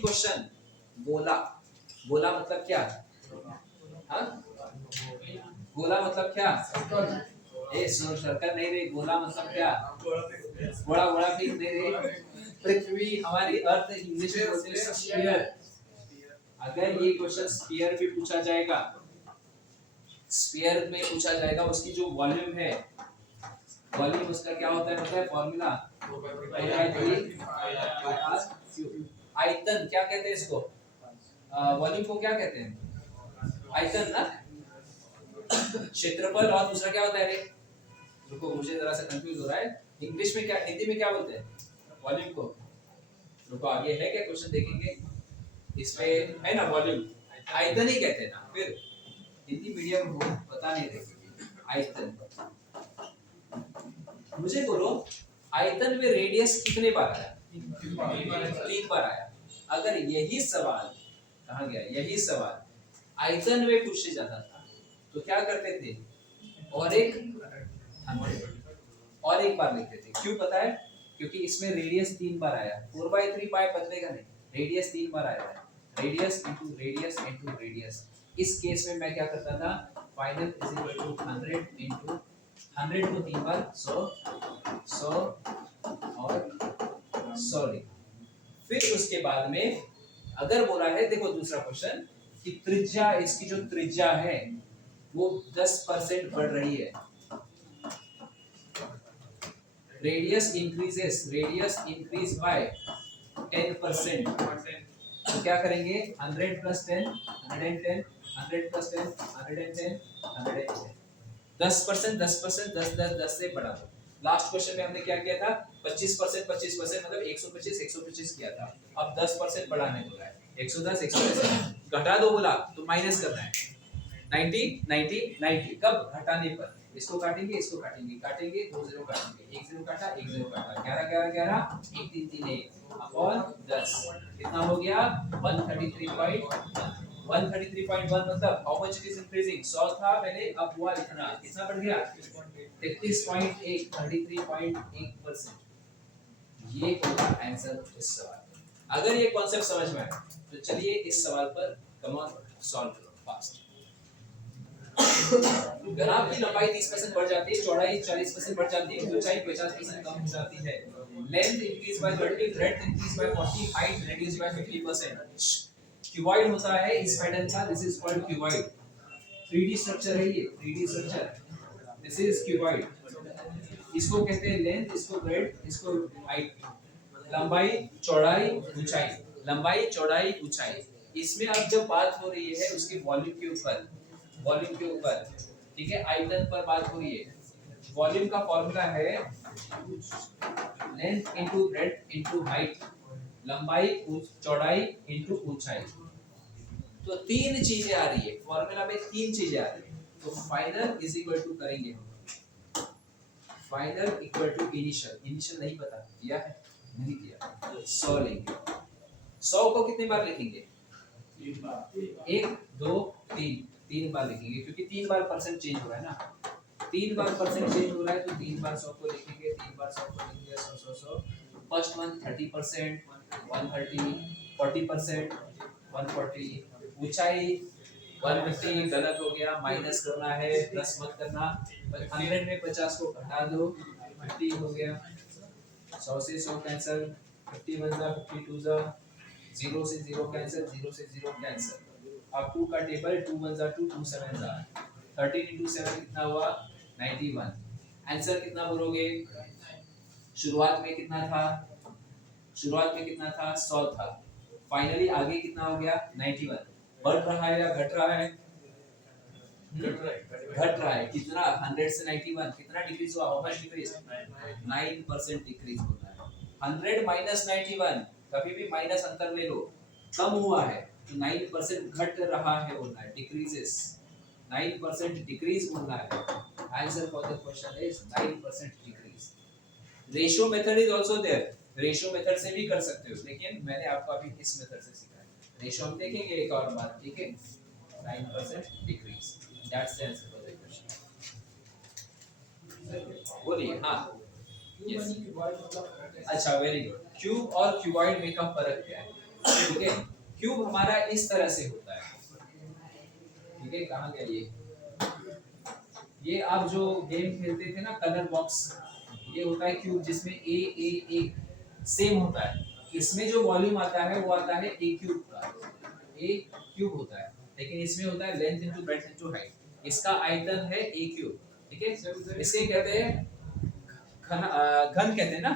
क्वेश्चन बोला मतलब क्या? हाँ, गोला मतलब क्या? सर्कल नहीं रे, गोला मतलब क्या? गोला ठीक नहीं रे। पृथ्वी, हमारी अर्थ इंग्लिश में बोलते हैं स्फीयर। अगर ये क्वेश्चन स्फीयर में पूछा जाएगा, स्फीयर में पूछा जाएगा, उसकी जो वॉल्यूम है, वॉल्यूम उसका क्या होता है पता है? फॉर्मूला आयतन। क्या कहते हैं इसको? वॉल्यूम को क्या कहते हैं? आयतन ना। क्षेत्रफल और दूसरा क्या होता है रे? रुको, मुझे जरा सा कंफ्यूज हो रहा है। इंग्लिश में क्या, हिंदी में क्या बोलते हैं वॉल्यूम को? रुको, आगे है क्या क्वेश्चन देखेंगे। इसमें है ना वॉल्यूम, आयतन ही कहते हैं ना। फिर हिंदी मीडियम हो, पता नहीं रहे आयतन। मुझे बोलो, आयतन में रेडियस कितने बार आया? 3 बार आया। अगर यही सवाल कहाँ गया, यही सवाल आयतन में पूछे जाता था तो क्या करते थे? और एक बार लिखते थे। क्यों पता है? क्योंकि इसमें रेडियस 3 बार आया। 4/3 पाई बदलेगा नहीं, रेडियस 3 बार आया है। Radius into radius into radius. इस केस में मैं क्या करता था? Final is equal to 100 into 100 को 3 बार 100 और 100 लिखा। फिर उसके बाद में अगर बोला है, देखो दूसरा क्वेश्चन, कि त्रिज्या, इसकी जो त्रिज्या है वो 10% बढ़ रही है। Radius increase by 10%। तो क्या करेंगे? 100 प्लस 10 110, 100 प्लस 10 110, 110। 10%, 10%, 10 10 10 से बढ़ा दो। लास्ट क्वेश्चन में हमने क्या किया था? 25% मतलब 125 किया था। अब 10% बढ़ाने बोला है, 110 110 घटा दो बोला तो माइनस करना है। 90 कब? घटाने पर। इसको काटेंगे, इसको काटेंगे, 2 0 काटेंगे, 1 0 काटा, 1 0 काटा, 11 11 11 1 3 3 1 अपॉन 10 कितना हो गया? 133.1 मतलब how much it is increasing? 100 था पहले, अब हुआ इतना, कितना बढ़ गया? 33.1, 33.1%। ये होगा आंसर इस सवाल। अगर ये कॉन्सेप्ट समझ में आए तो चलिए इस सवाल पर कम ऑन सॉल्व करो फास्ट। ग्राफ की लंबाई 30% बढ़ जाती है, चौड़ाई 40% बढ़ जाती है, ऊंचाई 50% कम हो जाती है। Length increase by 30, breadth increase by 40, height reduce by 50%। Cuboid होता है इस पैटर्न का, this is called cuboid. 3D structure है ये, 3D structure, this is cuboid. इसको कहते हैं लेंथ, इसको ब्रेड्थ, इसको हाइट। लंबाई, चौड़ाई, ऊंचाई, लंबाई, चौड़ाई, ऊंचाई। इसमें अब जब बात हो रही है उसके वॉल्यूम के ऊपर, ठीक है, आयतन पर बात हो रही है। वॉल्यूम का फॉर्मूला है length into breadth into height, लंबाई चौड़ाई इनटू ऊंचाई। तो 3 चीजें आ रही है फॉर्मूला में, 3 चीजें आ रही है। तो फाइनल इज इक्वल टू करेंगे, फाइनल इक्वल टू इनिशियल नहीं पता किया है, नहीं किया, 100 लेंगे। 100 को कितने बार लिखेंगे? 1 2 3 बार लिखेंगे, क्योंकि 3 बार परसेंट चेंज हो रहा है ना। 3 बार परसेंट चेंज हो रहा है तो 3 बार 100 को लिखेंगे, 3 बार 100 को लिखेंगे, 100 फर्स्ट वन 30%, 130, 40%, 140, ऊंचाई 150, गलत हो गया, माइनस करना है, प्लस मत करना। 100 में 50 को घटा दो, 50 हो गया, 100 से 100 कैंसिल, 51 जा 52 जा, 0 से 0 कैंसिल, 0 से 0 कैंसिल। अब 2 का टेबल, 2 1 जा 2, 2 7 जा, 13 into 7 कितना हुआ? 91। आंसर कितना बोलोगे? शुरुआत में कितना था? 100 था। फाइनली आगे कितना हो गया? 91। बढ़ रहा है या घट रहा है? घट रहा है। कितना? 100 से 91 कितना डिक्रीज हुआ? How much decrease? 9% डिक्रीज होता है। 100 माइनस 91 कभी भी माइनस अंतर ले लो, कम हुआ है तो 9% घट रहा है बोलना है, डिक्रीजेस। 9% डिक्रीज बोलना है। Answer for the question is 9% decrease. Ratio method is also there. Ratio method से भी कर सकते हो, लेकिन मैंने आपको अभी इस मेथड से सिखाया। रेशियो हम देखेंगे एक और बार, ठीक है? 9% decrease, that's the answer for the question. बोलिए। हाँ, yes. अच्छा, वेरी गुड। क्यूब और क्यूबॉइड में का फर्क क्या है? ठीक है, क्यूब हमारा इस तरह से होता है, ठीक है? कहाँ गया ये आप जो गेम खेलते थे ना, कलर बॉक्स, ये होता है क्यूब, जिसमें ए सेम होता है। इसमें जो वॉल्यूम आता है वो आता है ए क्यूब का, ए क्यूब होता है, लेकिन इसमें होता है length into breadth into height. इसका आयतन है ए क्यूब, ठीक है? इसे कहते हैं घन कहते हैं ना,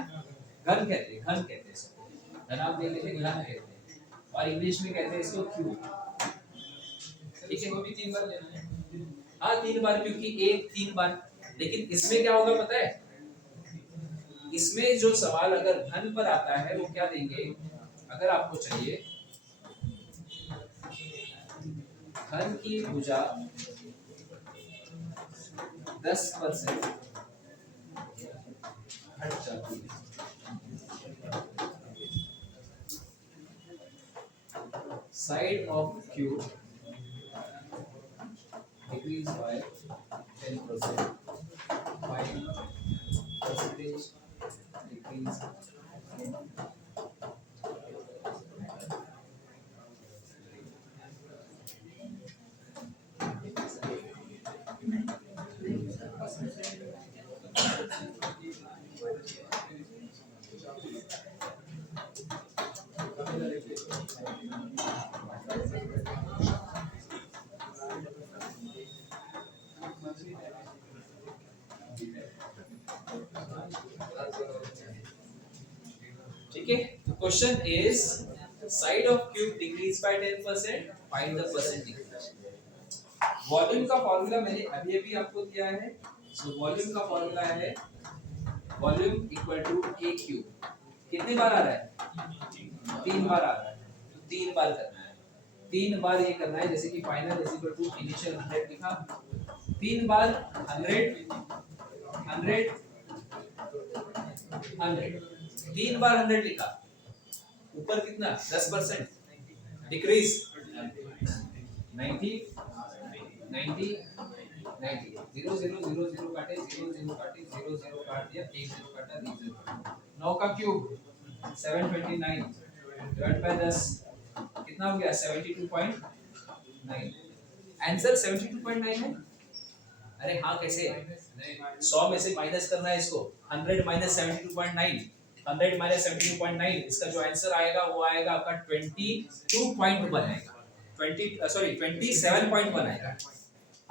घन कहते हैं, घन कहते हैं इसको। घन आप देख लेते, घन कहते हैं, और इंग्लिश में कहते हैं इसको क्यूब, ठीक है? वो भी 3 बार लेना है। हाँ, 3 बार, क्योंकि एक 3 बार। लेकिन इसमें क्या होगा पता है? इसमें जो सवाल अगर घन पर आता है वो क्या देंगे, अगर आपको चाहिए घन की भुजा 10% हट जाती है, side of cube decrease by 10%, find percentage decrease in ठीक है? तो question is side of cube decrease by 10%, find the percent decrease. Volume का फार्मूला मैंने अभी अभी आपको दिया है। सो वॉल्यूम का फार्मूला है volume equal to A cube. कितने बार आ रहा है? 3 बार आ रहा है, तो 3 बार करना है। 3 बार ये करना है, जैसे कि final is equal to initial 100 लिखा, 3 बार 100 100 100, 3 बार 100 लिखा। ऊपर कितना? 10% डिक्रीज, 90 90 90, 0 0 0 0 काटे, 0 0 काटे, 0 0 काट दिया, 1 0 काटा, 1 0 काटा। 9 का क्यूब 729 डिवाइड बाय 10 कितना हो गया? 72.9। आंसर 72.9 है। अरे हाँ, कैसे? 100 में से माइनस करना है इसको। 100 माइनस 72.9, 100 माइनस 72.9, इसका जो आंसर आएगा वो आएगा आपका 22.1 आएगा, 27.1 आएगा।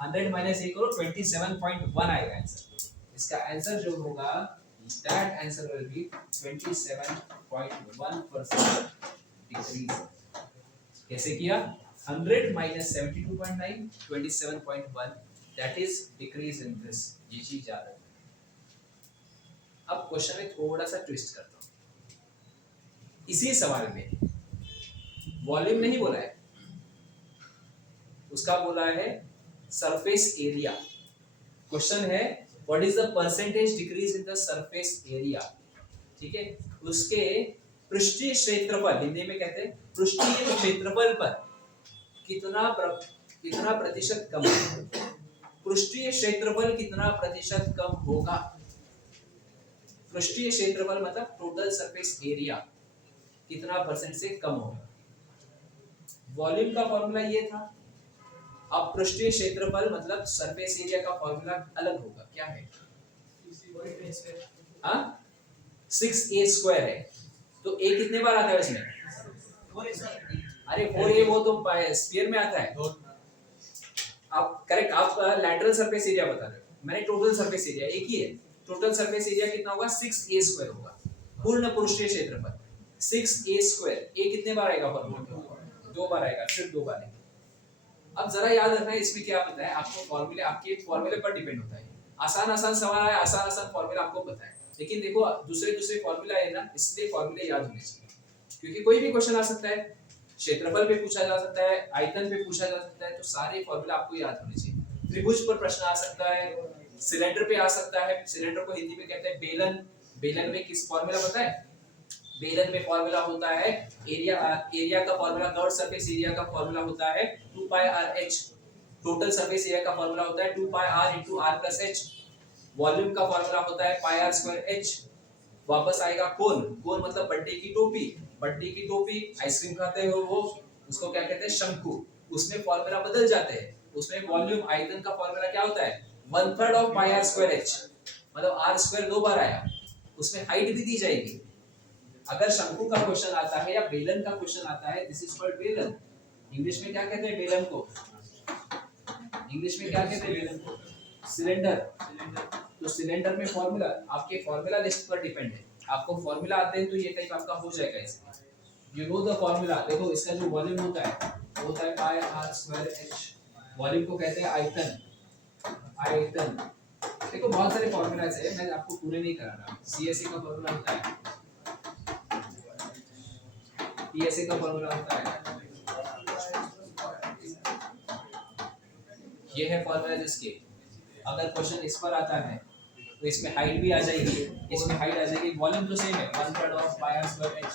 100 माइनस ये करो, 27.1 आएगा आंसर। इसका आंसर जो होगा, that answer will be 27.1% decrease. कैसे किया? 100 minus 72.9, 27.1, that is decrease in this। ये चीज याद रखना। अब क्वेश्चन में थोड़ा सा ट्विस्ट करता हूँ। इसी सवाल में वॉल्यूम नहीं बोला है, उसका बोला है सरफेस एरिया। क्वेश्चन है what is the percentage decrease in the surface area, ठीक है? उसके पृष्ठीय क्षेत्रफल, हिंदी में कहते हैं पृष्ठीय क्षेत्रफल पर कितना प्रतिशत कम होगा। पृष्ठीय क्षेत्रफल कितना प्रतिशत कम होगा? पृष्ठीय क्षेत्रफल मतलब टोटल सरफेस एरिया कितना परसेंट से कम होगा। वॉल्यूम का फॉर्मूला ये था। अब पृष्ठीय क्षेत्रफल मतलब सरफेस एरिया का फॉर्मूला अलग होगा। क्या है? 6a² है, तो a कितने बार आता है इसमें? अरे 4a वो तो स्फीयर में आता है। आप करेक्ट, आप लैटरल सरफेस एरिया बता रहे हो, मैंने टोटल सरफेस एरिया एक ही है। टोटल सरफेस एरिया कितना होगा? 6a² होगा। पूर्ण पृष्ठीय क्षेत्रफल 6a²। a कितने बार आएगा फॉर्मूला में? 2 बार आएगा, सिर्फ 2 बार आएगा। अब जरा याद रखना है इसमें क्या पता है आपको, फॉर्मूले आपके फॉर्मूले पर डिपेंड होता है। आसान आसान सवाल है, आसान आसान फॉर्मूला आपको पता है, लेकिन देखो दूसरे दूसरे फॉर्मूला है ना, इसलिए फॉर्मूले याद होने चाहिए, क्योंकि कोई भी क्वेश्चन आ सकता है, क्षेत्रफल पे पूछा जा सकता है, आयतन पे पूछा जा सकता है, तो सारे फॉर्मूला आपको याद होने चाहिए। त्रिभुज पर प्रश्न आ सकता है, सिलेंडर पे आ सकता है, सिलेंडर को हिंदी में कहते हैं बेलन, बेलन में किस फॉर्मूला पता है? बेलन में फॉर्मूला होता है एरिया का फॉर्मूला, कर्व सरफेस एरिया का फॉर्मूला होता है 2 पाई r h, total surface area का फॉर्मूला होता है 2 पाई r into r plus h, volume का फॉर्मूला होता है पाई r square h, वापस आएगा कोन, कोन मतलब बर्थडे की टोपी, बर्थडे की टोपी आइसक्रीम खाते हो वो, उसको क्या कहते हैं? शंकु, उसमें फॉर्मूला बदल जाते हैं, उसमें वॉल्यूम आयतन का फॉर्मूला क्या होता है? 1/3 of pi r square h, मतलब r स्क्वायर दो बार आया, उसमें हाइट भी दी जाएगी। अगर शंकु का क्वेश्चन आता है या बेलन का क्वेश्चन आता है, दिस इज कॉल्ड बेलन। इंग्लिश में क्या कहते हैं बेलन को? इंग्लिश में क्या कहते हैं बेलन को? सिलेंडर। तो सिलेंडर में फॉर्मूला आपके फॉर्मूला लिस्ट पर डिपेंड है, आपको फॉर्मूला आते हैं तो ये टाइप आपका हो जाएगा इसमें। यू नो द फॉर्मूला, देखो इसका जो वॉल्यूम होता है वो होता है पाई r स्क्वायर h, वॉल्यूम को कहते हैं आयतन, आयतन। देखो बहुत सारे फॉर्मूलाज है, मैं आपको पूरे नहीं करा रहा। CSA का फॉर्मूला होता है, PSA का फॉर्मूला होता है, ये है फॉर्मूला जिसके अगर क्वेश्चन इस पर आता है तो इसमें हाइट भी आ जाएगी, इसमें हाइट आ जाएगी, वॉल्यूम तो सेम है 1/3 of pi r square h,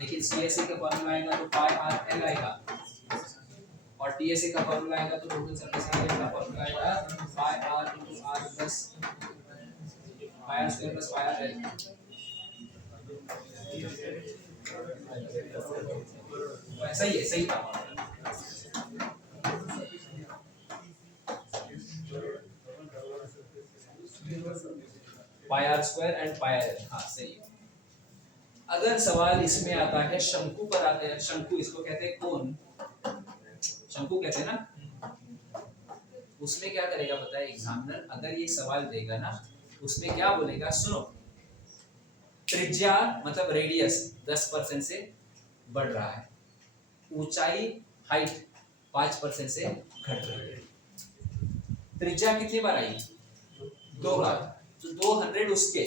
लेकिन CSA का फॉर्मूला आएगा तो पाई r l आएगा, और TSA का फॉर्मूला आएगा तो टोटल सरफेस एरिया का फॉर्मूला आएगा पाई r into r plus पाई r square plus pi r l। सही है, सही था। पाई r square and pi r l, हाँ सही है। अगर सवाल इसमें आता है शंकु पर आते हैं, शंकु इसको कहते हैं कोन, शंकु कहते हैं ना, उसमें क्या करेगा पता है एग्जामिनर? अगर ये सवाल देगा ना उसमें क्या बोलेगा सुनो, त्रिज्या मतलब रेडियस 10% से बढ़ रहा है, ऊंचाई हाइट 5% से घट रही है। त्रिज्या कितनी बार आई? 2 बार, तो 200 उसके,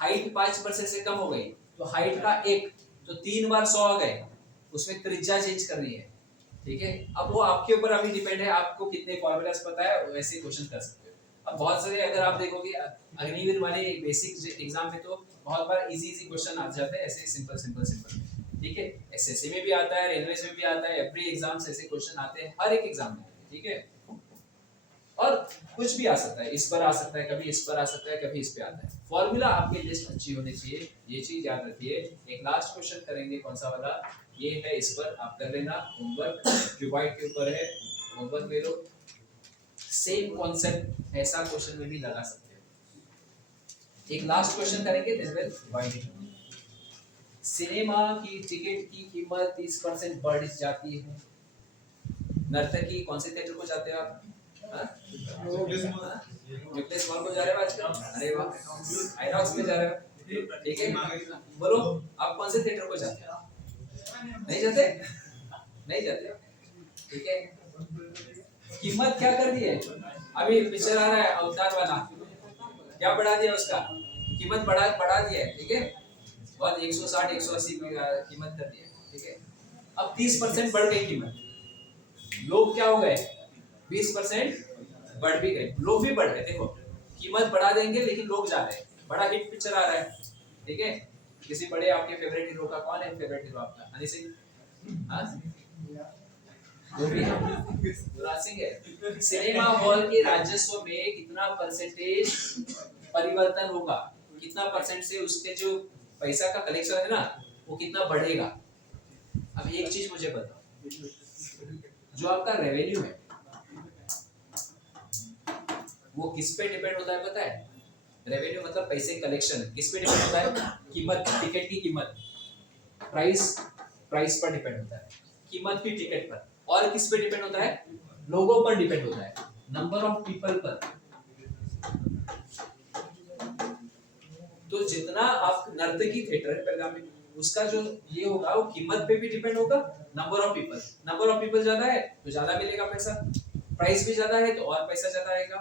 हाइट 5% से कम हो गई तो हाइट का 1, तो 3 बार 100 आ गए, उसमें त्रिज्या चेंज करनी है, ठीक है। अब वो आपके ऊपर अभी डिपेंड है, आपको कितने फॉर्मूलाज पता है वैसे क्वेश्चन कर सकते हो। अब बहुत सारे अगर आप देखोगे अग्निवीर वाले बेसिक एग्जाम में तो बहुत बार इजी क्वेश्चन आ जाते हैं, ऐसे सिंपल, ठीक है। एसएससी में भी आता है, रेलवे में भी आता है, एवरी एग्जाम से ऐसे क्वेश्चन आते हैं, हर एक एग्जाम में, ठीक है। और कुछ भी आ सकता है, इस पर आ सकता है, कभी इस पर आ सकता है, कभी इस पे आता है। फॉर्मूला आपकी लिस्ट अच्छी होनी चाहिए, ये चीज याद रखिए। एक लास्ट क्वेश्चन करेंगे, कौन सा वाला? ये है, इस पर आप कर लेना होमवर्क, क्यूबाइड के ऊपर है, होमवर्क ले लो। सेम कॉन्सेप्ट ऐसा क्वेश्चन में भी लगा सकते हो। एक लास्ट क्वेश्चन करेंगे, then will wind it. Cinema की टिकट की कीमत 30% बढ़ जाती है, नर्तकी कौन से थिएटर को जाते हैं आप? न्यूक्लियस मॉल को जा रहे हो आजकल? अरे वाह, आइनॉक्स में जा रहे हो, ठीक है। बोलो आप कौन से थिएटर को जाते हो? नहीं जाते, नहीं जाते, ठीक है। कीमत क्या कर दी है? अभी पिक्चर आ रहा है अवतार वाला, क्या बढ़ा दिया उसका? कीमत बढ़ा दिया है, ठीक है। बहुत 160 180 कीमत कर दी है, ठीक है। अब 30% बढ़ गई कीमत, लोग क्या हो गए? 20% बढ़ भी गए, लोग भी बढ़ रहे। देखो कीमत बढ़ा देंगे लेकिन लोग जा रहे हैं, बड़ा हिट पिक्चर आ रहा है, ठीक है। किसी बड़े आपके फेवरेट हीरो का, कौन है फेवरेट हीरो आपका? हनी सिंह, हाँ वो भी है, युवराज सिंह है। सिनेमा हॉल के राजस्व में कितना परसेंटेज परिवर्तन होगा, कितना परसेंट से उसके जो पैसा का कलेक्शन है ना वो कितना बढ़ेगा? अब एक चीज मुझे बताओ, जो आपका रेवेन्यू है वो किस पे डिपेंड होता है पता है? रेवेन्यू मतलब पैसे कलेक्शन किस पे डिपेंड होता है? कीमत, टिकट की कीमत, प्राइस पर डिपेंड होता है, कीमत की टिकट पर। और किस पे डिपेंड होता है? लोगों पर डिपेंड होता है, नंबर ऑफ पीपल पर। तो जितना आप नर्तकी थिएटर है, पहले उसका जो ये होगा वो कीमत पे भी डिपेंड होगा, नंबर ऑफ पीपल ज्यादा है तो ज्यादा मिलेगा पैसा, प्राइस भी ज्यादा है तो और पैसा ज्यादा आएगा।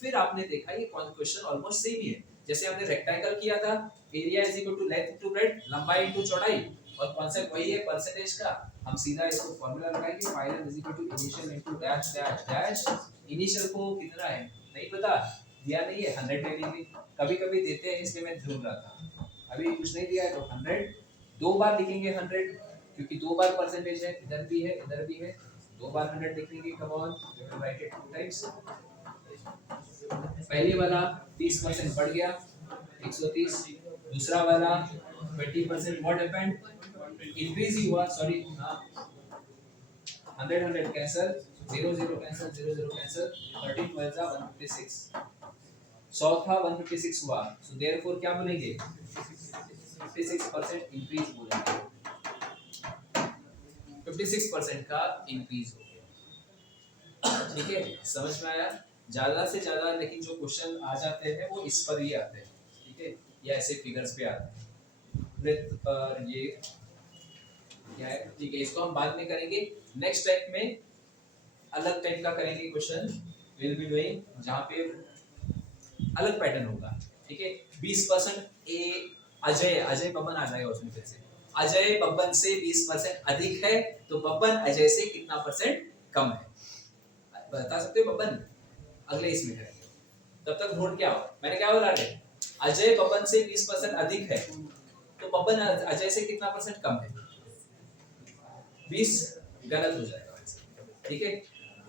फिर आपने देखा ये क्वेश्चन ऑलमोस्ट सेम ही है, जैसे हमने रेक्टेंगल किया था, area is equal to length to breadth, लंबाई इनटू चौड़ाई, और कॉन्सेप्ट वही है परसेंटेज का। हम सीधा इसको फार्मूला लगाएंगे, final is equal to initial into dash dash dash. Initial को कितना है नहीं पता, दिया नहीं है, 100 ले लेंगे, कभी-कभी देते हैं इसलिए मैं ढूंढ रहा था, अभी कुछ नहीं दिया है तो 100, दो बार लिखेंगे 100 क्योंकि दो बार परसेंटेज है, इधर भी है इधर भी है, दो बार 100 लिखेंगे, come on we will write it two times. पहले वाला 30% बढ़ गया 130, दूसरा वाला 20% व्हाट हैपेंड इंक्रीज ही हुआ, सॉरी 100 कैंसिल, 0 कैंसिल, 0 कैंसिल, 13 12 156, 100 था 156 हुआ, सो देयरफॉर क्या बोलेंगे 56% इंक्रीज बोलेंगे, 56% का इंक्रीज हो गया। ठीक है, समझ में आया? ज्यादा से ज्यादा लेकिन जो क्वेश्चन आ जाते हैं वो इस पर ही आते हैं, ठीक है, या ऐसे फिगर्स पे आते हैं, ब्रेथ पर ये क्या है, ठीक है, इसको हम बाद में करेंगे, नेक्स्ट टाइप में अलग टाइप का करेंगे क्वेश्चन, विल बी डूइंग जहां पे अलग पैटर्न होगा, ठीक है। 20% ए अजय बब्बन आ जाएगा उसमें, फिर से अजय बब्बन से 20% अधिक है तो बब्बन अजय से कितना परसेंट कम है, बता सकते हो बब्बन? अगले इसमें करेंगे, तब तक नोट क्या हो, मैंने क्या बोला रे, अजय बब्बन से 20% अधिक है तो बब्बन अजय से कितना परसेंट कम है, 20 गलत हो जाएगा, ठीक है।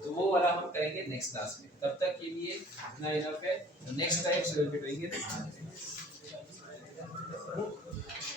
तो वो वाला हम करेंगे नेक्स्ट क्लास में, तब तक के लिए इतना इनफ है, next time will be doing it.